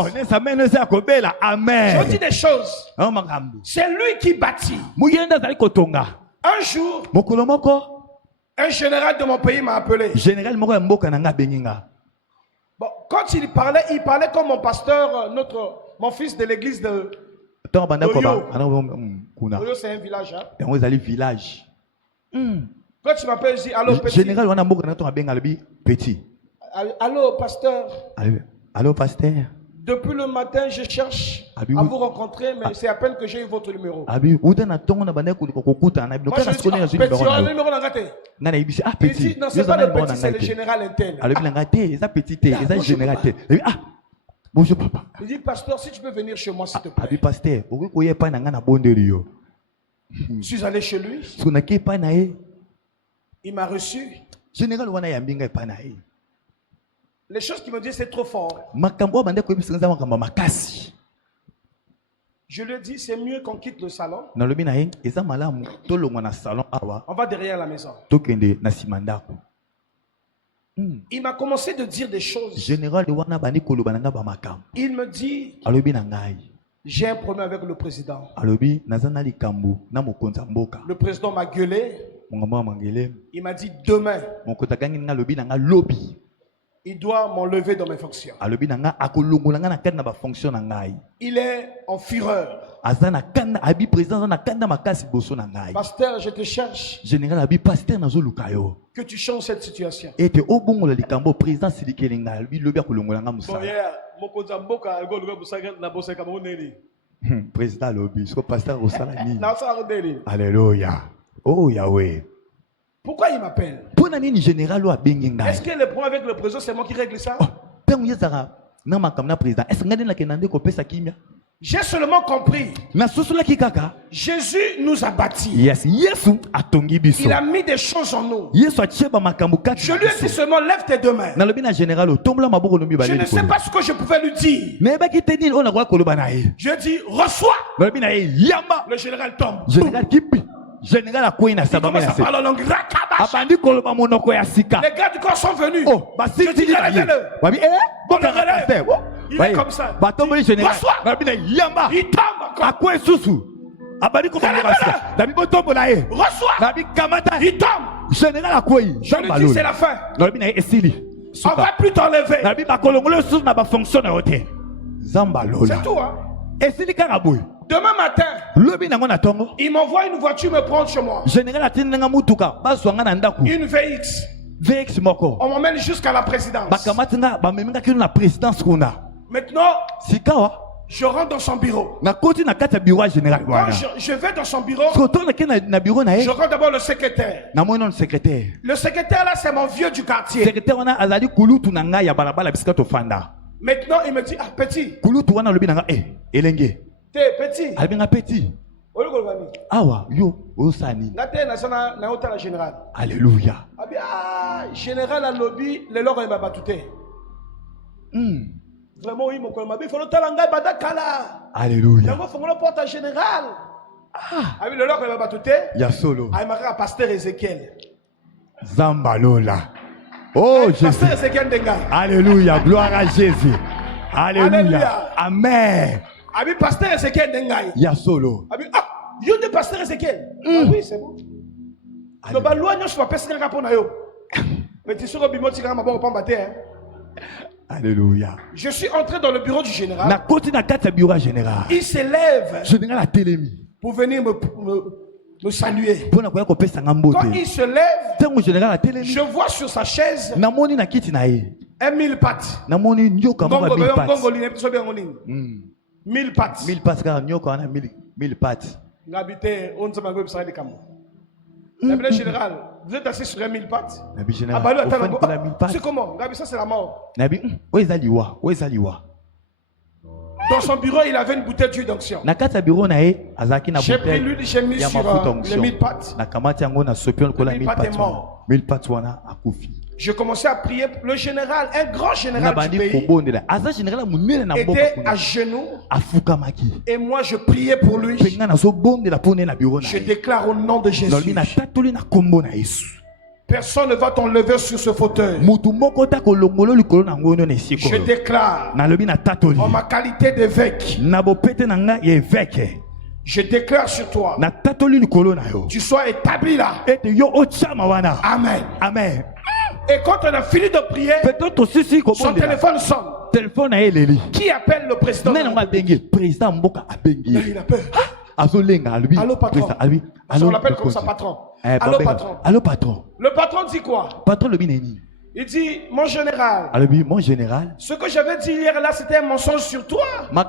Amen. Je dis des choses. C'est lui qui bâtit. Un jour, un général de mon pays m'a appelé. Bon, quand il parlait comme mon pasteur, mon fils de l'église de Oyo. Oyo, c'est un village. Quand tu m'appelles, je dis allô petit. Allô pasteur. Allô pasteur. Depuis le matin, je cherche à vous rencontrer, mais c'est à peine que j'ai eu votre numéro. Moi, je dis, petit, on a le numéro dans la tête. Il dit, non, c'est pas le petit, c'est le général interne. Bonjour papa. Il dit, pasteur, si tu peux venir chez moi, s'il te plaît. Je suis allé chez lui. Il m'a reçu. Les choses qu'il me dit, c'est trop fort. Je lui ai dit, c'est mieux qu'on quitte le salon. On va derrière la maison. Il m'a commencé de dire des choses. Il me dit, j'ai un problème avec le président. Le président m'a gueulé. Il m'a dit, demain, il doit m'enlever dans mes fonctions. Il est en fureur. Pasteur, je te cherche. Que tu changes cette situation. Président Lobi, pasteur Alléluia. Oh Yahweh. Pourquoi il m'appelle? Est-ce que le problème avec le président, c'est moi qui règle ça? J'ai seulement compris. Jésus nous a bâtis. Il a mis des choses en nous. Je lui ai dit seulement lève tes deux mains. Je ne sais pas ce que je pouvais lui dire. Je dis reçois. Le général tombe. Général a quoi il commence à parler en langue. Les gars du corps sont venus. Je dis relève-le. Bon, le relève. Il est comme ça. Reçois. Il tombe encore. Reçois. Il tombe. Je lui dis c'est la fin. On ne va plus t'enlever. C'est tout, hein. Demain matin, il m'envoie une voiture me prendre chez moi. Une VX. On m'emmène jusqu'à la présidence. Maintenant, je rentre dans son bureau. Quand je vais dans son bureau, je rentre d'abord le secrétaire. Le secrétaire là, c'est mon vieux du quartier. Maintenant, il me dit, ah petit. T'es petit. Petit. Awa, yo, osani. Général. Alléluia. Général à lobby, les lors m'a battuté. Vraiment, oui, mon collègue, il faut le talanga badakala. Alléluia. Il faut le porte à général. Le lors m'a battuté. Ya solo. Il m'a pasteur Ézéchiel. Zambalola. Oh, Jésus. Pasteur Ézéchiel Denga. Alléluia. Gloire à Jésus. Alléluia. Amen. Abi pasteur Ézéchiel Dengaï. Ya solo. Abi yo de pasteur Ézéchiel. Oui, c'est bon. Le baloi ne soit pas pesé quand on a yo. Mais tu seras bimoti quand on va battre. Alléluia. Je suis entré dans le bureau du général. Na côté na kata bureau général. Il s'élève. Général a télémi. Pour venir me saluer. Quand il se lève, général a télémi. Je vois sur sa chaise. Na moni na kiti na ye. 1000 pattes. Na moni nyoka mwa 1000 pattes. 1000 pattes. 1000 pattes car nyoka on a 1000 pattes. N'habitez on se mangue ça des camo. Le général, vous êtes assis sur 1000 pattes. Nabi général. C'est comment? Nabi ça c'est la mort. Nabi où est Aliwa? Où est Aliwa? Dans son bureau, il avait une bouteille d'huile d'onction. Na kata bureau na ye azaki na bouteille. J'ai pris l'huile, j'ai mis sur les 1000 pattes. Na kamati yango na sopion kola 1000 pattes. 1000 pattes wana akufi. Je commençais à prier. Le général, un grand général du pays, était à genoux. Et moi, je priais pour lui. Je déclare au nom de Jésus. Personne ne va t'enlever sur ce fauteuil. Je déclare en ma qualité d'évêque. Je déclare sur toi. Tu sois établi là. Amen. Amen. Et quand on a fini de prier, son téléphone sonne. Qui appelle le président? Il a peur. Allô patron. On l'appelle comme ça patron. Allô patron. Allô patron. Le patron dit quoi? Patron le il dit mon général. Mon général. Ce que j'avais dit hier là, c'était un mensonge sur toi. J'ai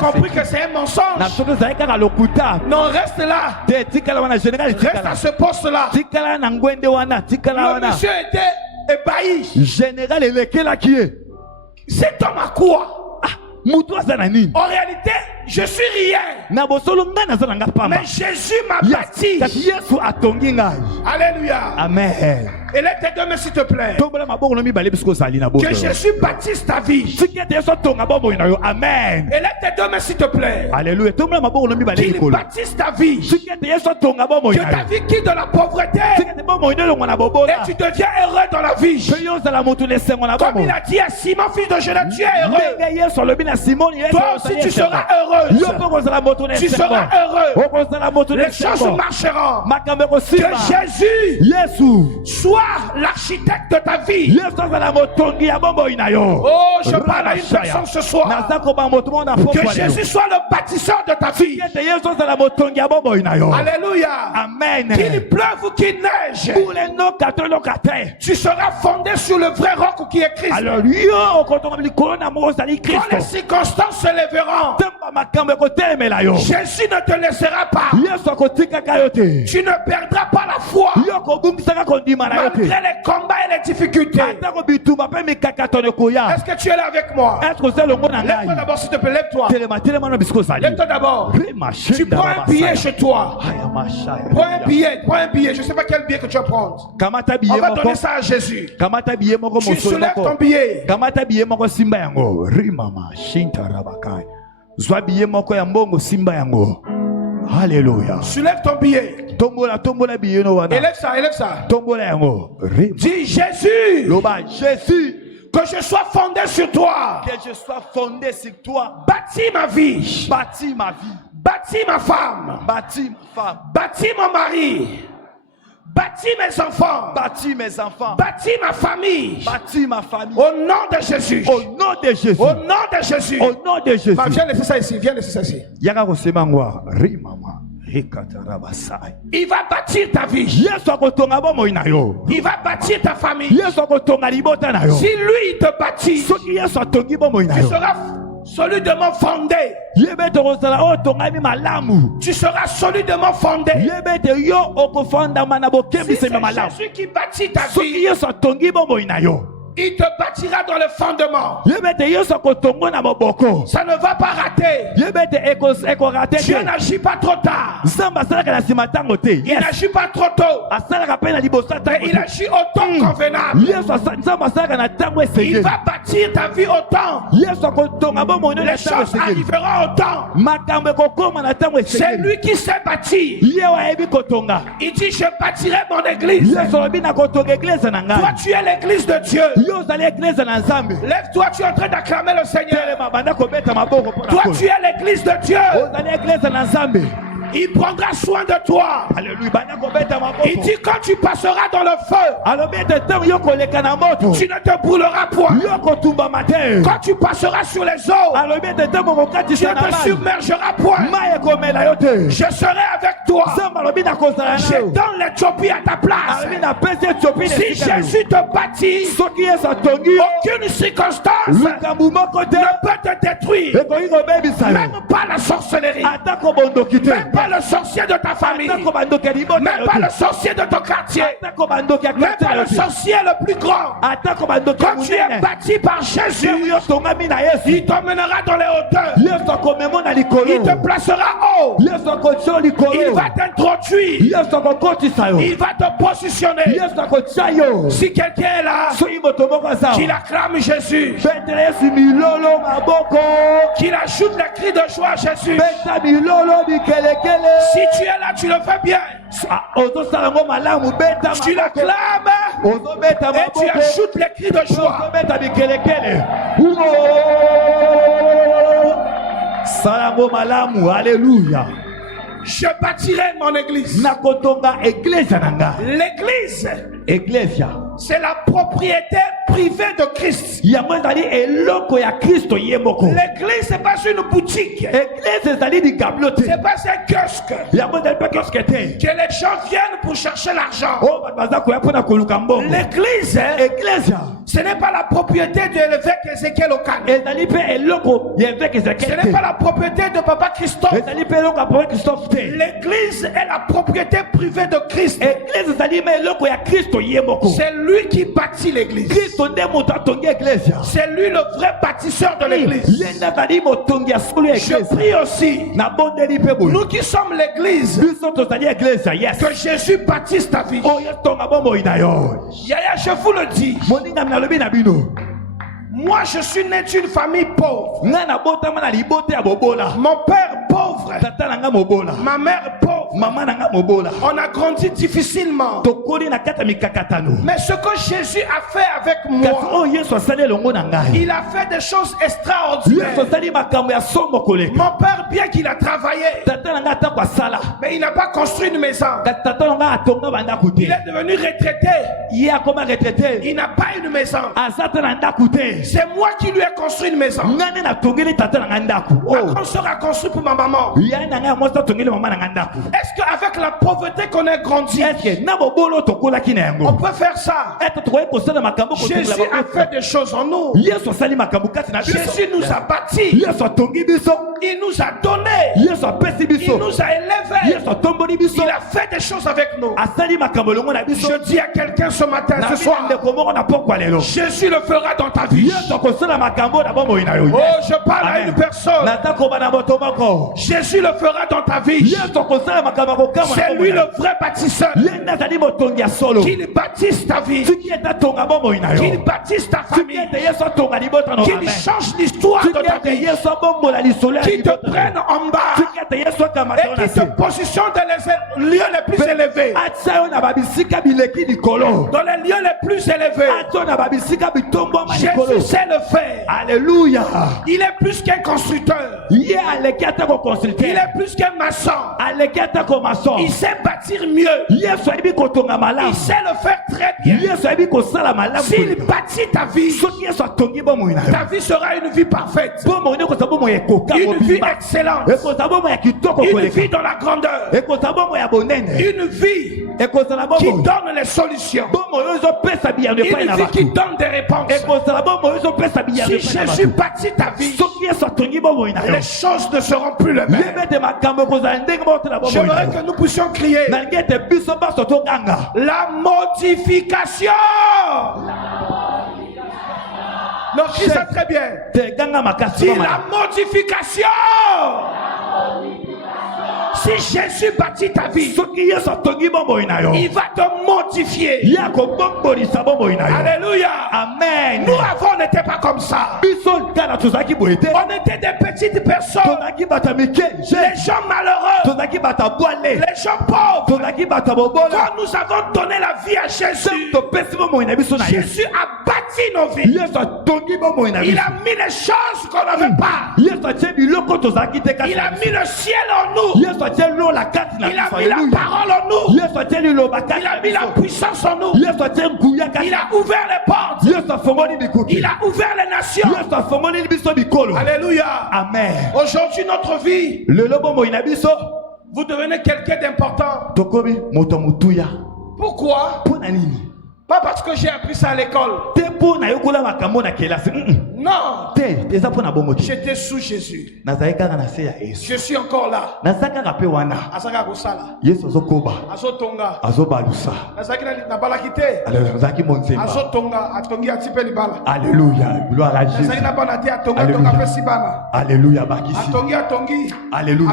compris que c'est un mensonge. Non, reste là. Reste à ce poste là. Le monsieur était ébahi. Général qui est. Cet homme a quoi? En réalité, je suis rien. Mais Jésus m'a bâti. Alléluia. Amen. Et lève tes deux mains s'il te plaît. Que Jésus bâtisse ta vie. Amen. Et lève tes deux mains s'il te plaît. Alléluia. Qu'il bâtisse ta vie. Que ta vie quitte de la pauvreté. Et tu deviens heureux dans la vie. Comme il a dit à Simon, fils de Jonas, tu es heureux. Toi aussi tu seras heureux. Tu seras heureux. Les choses marcheront. Que Jésus soit l'architecte de ta vie. Oh, je parle à une personne ce soir. Que Jésus soit le bâtisseur de ta vie. Alléluia. Amen. Qu'il pleuve ou qu'il neige, tu seras fondé sur le vrai roc qui est Christ. Alors, quand les circonstances se lèveront, Jésus ne te laissera pas. Tu ne perdras pas la foi malgré les combats et les difficultés. Est-ce que tu es là avec moi? Lève-toi d'abord, s'il te plaît, lève-toi. Lève-toi d'abord. Tu prends un billet chez toi. Prends un billet. Je ne sais pas quel billet que tu vas prendre. On va donner ça à Jésus. Tu soulèves ton billet. Alléluia. Soulève ton billet. Élève ça. Dis Jésus. Que je sois fondé sur toi. Bâtis ma vie. Bâtis ma femme. Bâtis mon mari. Bâtis mes enfants. Bâtis ma famille. Au nom de Jésus. Viens laisser ça ici. Il va bâtir ta vie. Il va bâtir ta famille. Si lui il te bâtit, tu seras solidement fondé. Tu seras solidement fondé. Si c'est Jésus qui bâtit ta vie, il te bâtira dans le fondement. Ça ne va pas rater. Dieu n'agit pas trop tard. Il n'agit pas trop tôt. Mais il agit au temps convenable. Il va bâtir ta vie au temps. Les choses arriveront au temps. C'est lui qui sait bâtir. Il dit je bâtirai mon église. Toi tu es l'église de Dieu. Lève-toi, tu es en train d'acclamer le Seigneur. Toi, tu es l'église de Dieu. Il prendra soin de toi. Il dit quand tu passeras dans le feu, tu ne te brûleras point. Quand tu passeras sur les eaux, tu ne te submergeras point. Je serai avec toi. Je donne l'Éthiopie à ta place. Si Jésus te bâtit, aucune circonstance ne peut te détruire. Même pas la sorcellerie. Même pas le sorcier de ta famille, même pas le sorcier de ton quartier, même pas le sorcier le plus grand. Quand tu es bâti par Jésus, il t'emmènera dans les hauteurs. Il te placera haut. Il va t'introduire. Il va te positionner. Si quelqu'un est là, qu'il acclame Jésus, qu'il ajoute les cris de joie à Jésus. Si tu es là, tu le fais bien. Tu l'acclames et tu ajoutes les cris de joie. Alléluia. Je bâtirai mon église. L'église, c'est la propriété privée de Christ. L'église, c'est pas une boutique. C'est pas un kiosque. Que les gens viennent pour chercher l'argent. L'église, ce n'est pas la propriété de l'évêque Ézéchiel Okan. Ce n'est pas la propriété de Papa Christophe. L'église est la propriété privée de Christ. C'est lui qui bâtit l'église. C'est lui le vrai bâtisseur de l'église. Je prie aussi, nous qui sommes l'église, que Jésus bâtisse ta vie. Yaya, je vous le dis, moi je suis né d'une famille pauvre. Mon père pauvre, ma mère pauvre. On a grandi difficilement. Mais ce que Jésus a fait avec moi, il a fait des choses extraordinaires. Mon père, bien qu'il a travaillé, mais il n'a pas construit une maison. Il est devenu retraité. Il n'a pas une maison. C'est moi qui lui ai construit une maison. Ma grand-sœur a construit pour ma maman. Est-ce qu'avec la pauvreté qu'on ait grandi. On peut faire ça. Jésus a fait des choses en nous. Jésus nous a bâtis. Il nous a donné. Il nous a élevés. Il a fait des choses avec nous. Je dis à quelqu'un ce matin, ce soir, Jésus le fera dans ta vie. Oh, je parle à une personne. Jésus le fera dans ta vie. C'est lui le vrai bâtisseur. Qu'il bâtisse ta vie. Qu'il bâtisse ta famille. Qu'il change l'histoire de ta vie. Qu'il te prenne en bas. Et qu'il te positionne dans les lieux les plus élevés. Dans les lieux les plus élevés. Jésus sait le faire. Alléluia. Il est plus qu'un constructeur. Il est plus qu'un maçon. Il sait bâtir mieux. Il sait le faire très bien. S'il bâtit ta vie sera une vie parfaite. Une vie excellente. Une vie dans la grandeur. Une vie qui donne les solutions. Une vie qui donne des réponses. Si Jésus bâtit ta vie, les choses ne seront plus les mêmes. J'aimerais que nous puissions crier la modification. Non, crie ça très bien. Dis la modification. Si Jésus bâtit ta vie, il va te modifier. Alléluia. Amen. Nous avant, on n'était pas comme ça. On était des petites personnes. Les gens malheureux. Les gens pauvres. Quand nous avons donné la vie à Jésus, Jésus a bâti nos vies. Il a mis les choses qu'on n'avait pas. Il a mis le ciel en nous. Il a mis la parole en nous. Il a mis la puissance en nous. Il a ouvert les portes. Il a ouvert les nations. Alléluia. Amen. Aujourd'hui, notre vie, vous devenez quelqu'un d'important. Pourquoi? Pas parce que j'ai appris ça à l'école. Non. J'étais sous Jésus. Je suis encore là. Alléluia. Gloire à Jésus. Alléluia. Alléluia.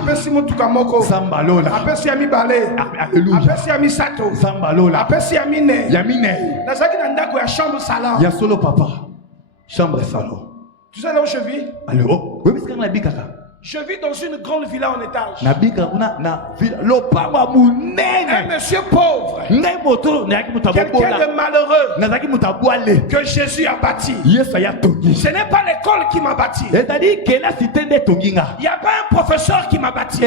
Il y a solo papa. Chambre et salon. Tu sais là où je vis? Alors, je vis dans une grande villa en étage. Un monsieur pauvre. Quelqu'un de malheureux que Jésus a bâti. Ce n'est pas l'école qui m'a bâti. Il n'y a pas un professeur qui m'a bâti.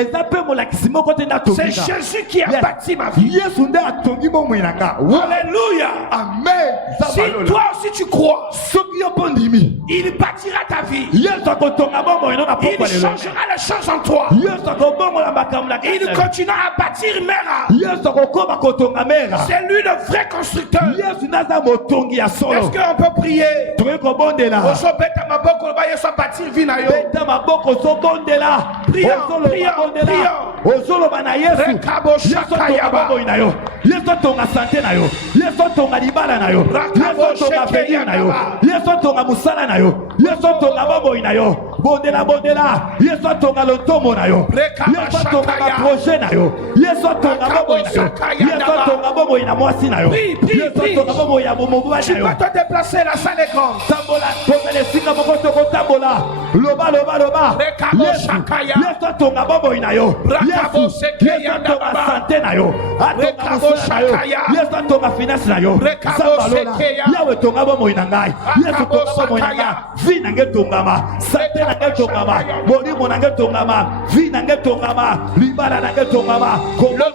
C'est Jésus qui a bâti ma vie. Alléluia. Amen. Si toi aussi tu crois, il bâtira ta vie. Il changera les choses en toi. Il continuera à bâtir Mera. C'est lui le vrai constructeur. Est-ce qu'on peut prier? Tu peux te déplacer, la salle est grande. Le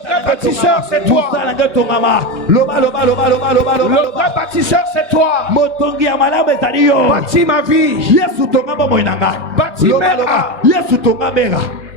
vrai bâtisseur c'est toi. Le vrai bâtisseur c'est toi. Bâtis ma vie. Bâtis Mera.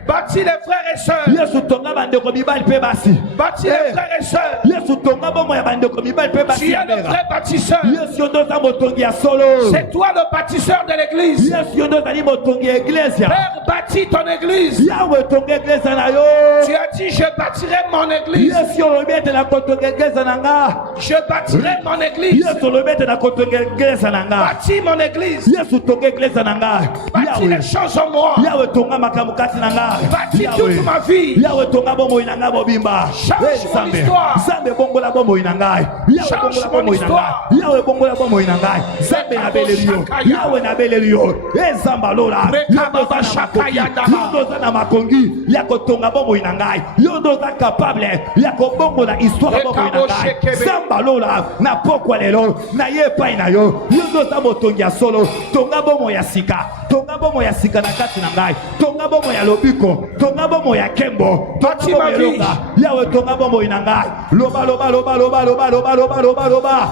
Bâtis les frères et sœurs. Yesu tonga bandeko mibali pe basi. Bâtis les frères et sœurs. Yesu tonga bomo ya bandeko mibali pe basi. Tu es le vrai bâtisseur. Yesu yondo motongi ya solo. C'est toi le bâtisseur de l'église. Yesu yondo zali motongi ya iglesia. Père, bâtis ton église. Yahweh tonga iglesia na yo. Tu as dit je bâtirai mon église. Yesu yolobete na kotonga iglesia na nga. Je bâtirai mon église. Yesu yolobete na kotonga iglesia na nga. Bâtis mon église. Yesu tonga iglesia na nga. Bâtis les choses en moi. Yahweh tonga makamukati na nga. Bâtis toute ma vie. Yahweh tonga bomo ina nga bobimba. Change mon histoire. Zambe bongola bomo ina nga. Yahweh bongola bomo ina nga. Yahweh bongola bomo ina nga. Zambe na belelio. Yahweh na belelio. Ezamba lola. Yondo na makongi. Yako tonga bomo ina nga. Yondo za capable. Yako bongola histoire bomo ina nga. Zamba lola na pokwa lelo. Na yepa ina yo. Yondo za motongi ya solo. Tonga bomo ya sika. Tonga bomo ya sika na kati na ngai. Tonga bomo ya lobiko. Tonga bomo ya kembo. Tonga bomo ya longa. Yawe tonga bomo ina ngai. Loba loba loba loba loba loba loba loba loba.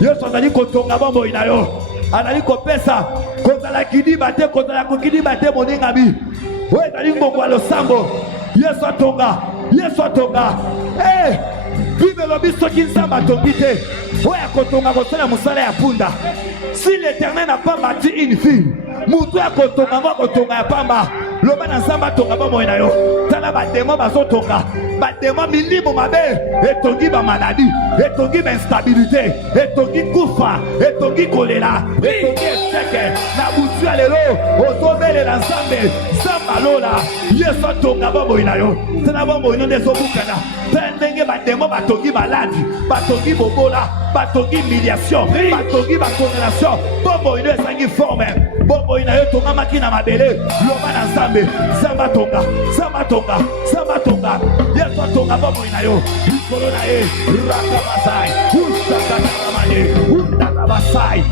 Yesu azali kotonga bomo ina yo. Azali kopesa. Kozala kidiba te, kozala kokidiba te moninga bi. Oye azali mbongo ya losambo. Yesu atonga. Yesu atonga. Bible lobi soki nzambe atongi te. Oye akotonga kosala mosala ya punda. Si l'Éternel n'a pas bâti une fille, mutu akotonga ngo akotonga ya pamba. Loba na nzambe atonga bomo na yo. Tala bademo bazotonga. Bademo milimo mabe. Etongi ba maladie. Etongi ba instabilité. Etongi kufa. Etongi kolela. Etongi eseke. Na butu ya lelo. Ozobele na nzambe. Nzamba lola. Yesu atonga bomo na yo. Tala bomo ino ndezo bukana. Ndenge bademo batongi maladi. Batongi bobola. Batongi humiliation. Batongi ba condamnation. Bomo ino esangi forme. Bomo ina yo tonga makina mabele. Loba na nzambe. Zamba tonga. Zamba tonga. Zamba tonga. Yesu atonga bomo ina yo. Likolo na ye. Rakabasai. Ushakata kamane. Undakabasai.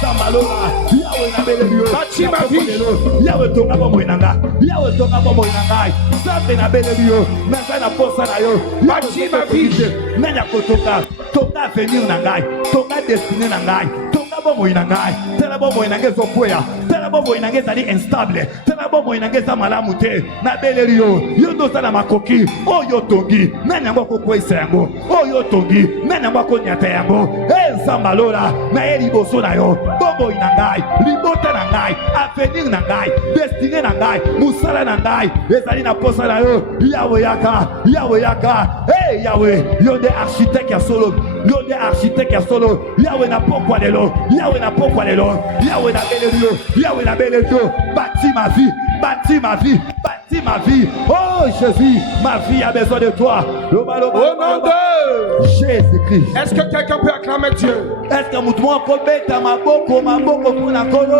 Zamba lola. Yawe na bele yo. Bâtis ma vie. Yawe tonga bomo ina nga. Yawe tonga bomo ina nga. Zambe na bele yo. Nanga na posa na yo. Bâtis ma vie. Nanya kotonga. Tonga avenir na ngai. Tonga destiné na ngai. Tonga bomo ina ngai. Tela bomo ina ngezo kwea. Tela bomo ina ngeza ni instable. Tela bomo ina ngeza malamu te. Na bele yo. Yondo sana makoki. Oyo tongi. Nanya ngoko kwesa yango. Oyo tongi. Nanya ngoko nyata yango. Nzamba lola. Na eli boso na yo. Bomo ina ngai. Libota na ngai. Avenir na ngai. Destiné na ngai. Musala na ngai. Ezali na posa na yo. Yahweh yaka. Yahweh yaka. Hey Yahweh. Yonde architecte ya solo. Yonde architecte ya solo. Yahweh na pokwa lelo. Yahweh na pokwa lelo. Yahweh na belelio. Yahweh na belelio. Bâtis ma vie. Bâtis ma vie. Bâtis ma vie. Oh Jésus, ma vie a besoin de toi. Loba, loba, Au nom de Jésus-Christ. Est-ce que quelqu'un peut acclamer Dieu? Est-ce que moutouan kobeta maboko maboko kuna kolo?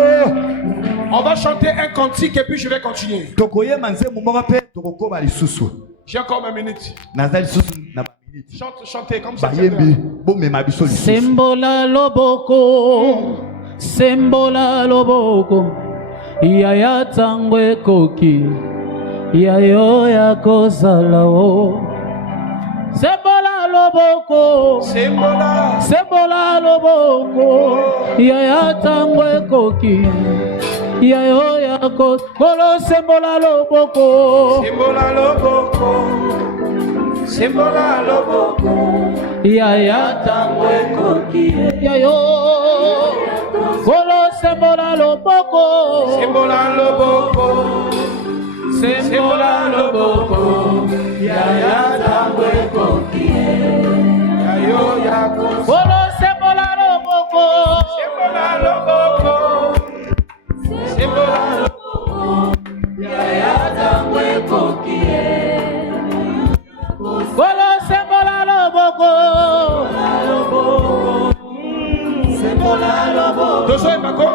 On va chanter un cantique et puis je vais continuer. Tokoye manze mumoka pe tokokoba lisusu. J'ai encore une minute. Naza lisusu na minute. Chantez comme ça. Bayembi bomema biso lisusu. Sembola loboko. Sembola loboko. Yaya tangwe koki. Yayo ya kozala o. Sembola loboko. Sembola. Sembola loboko. Yaya tangwe koki. Yayo ya kozala sembola loboko. Sembola loboko. Sembola loboko. Yaya tangwe koki. Yayo. Kolo sembola loboko. Sembola loboko. Sembola loboko. Yaya tangwe koki. Yayo yako. Kolo sembola loboko. Sembola loboko. Sembola loboko. Yaya tangwe koki. Kolo sembola loboko. Sembola loboko. Dozo ebako.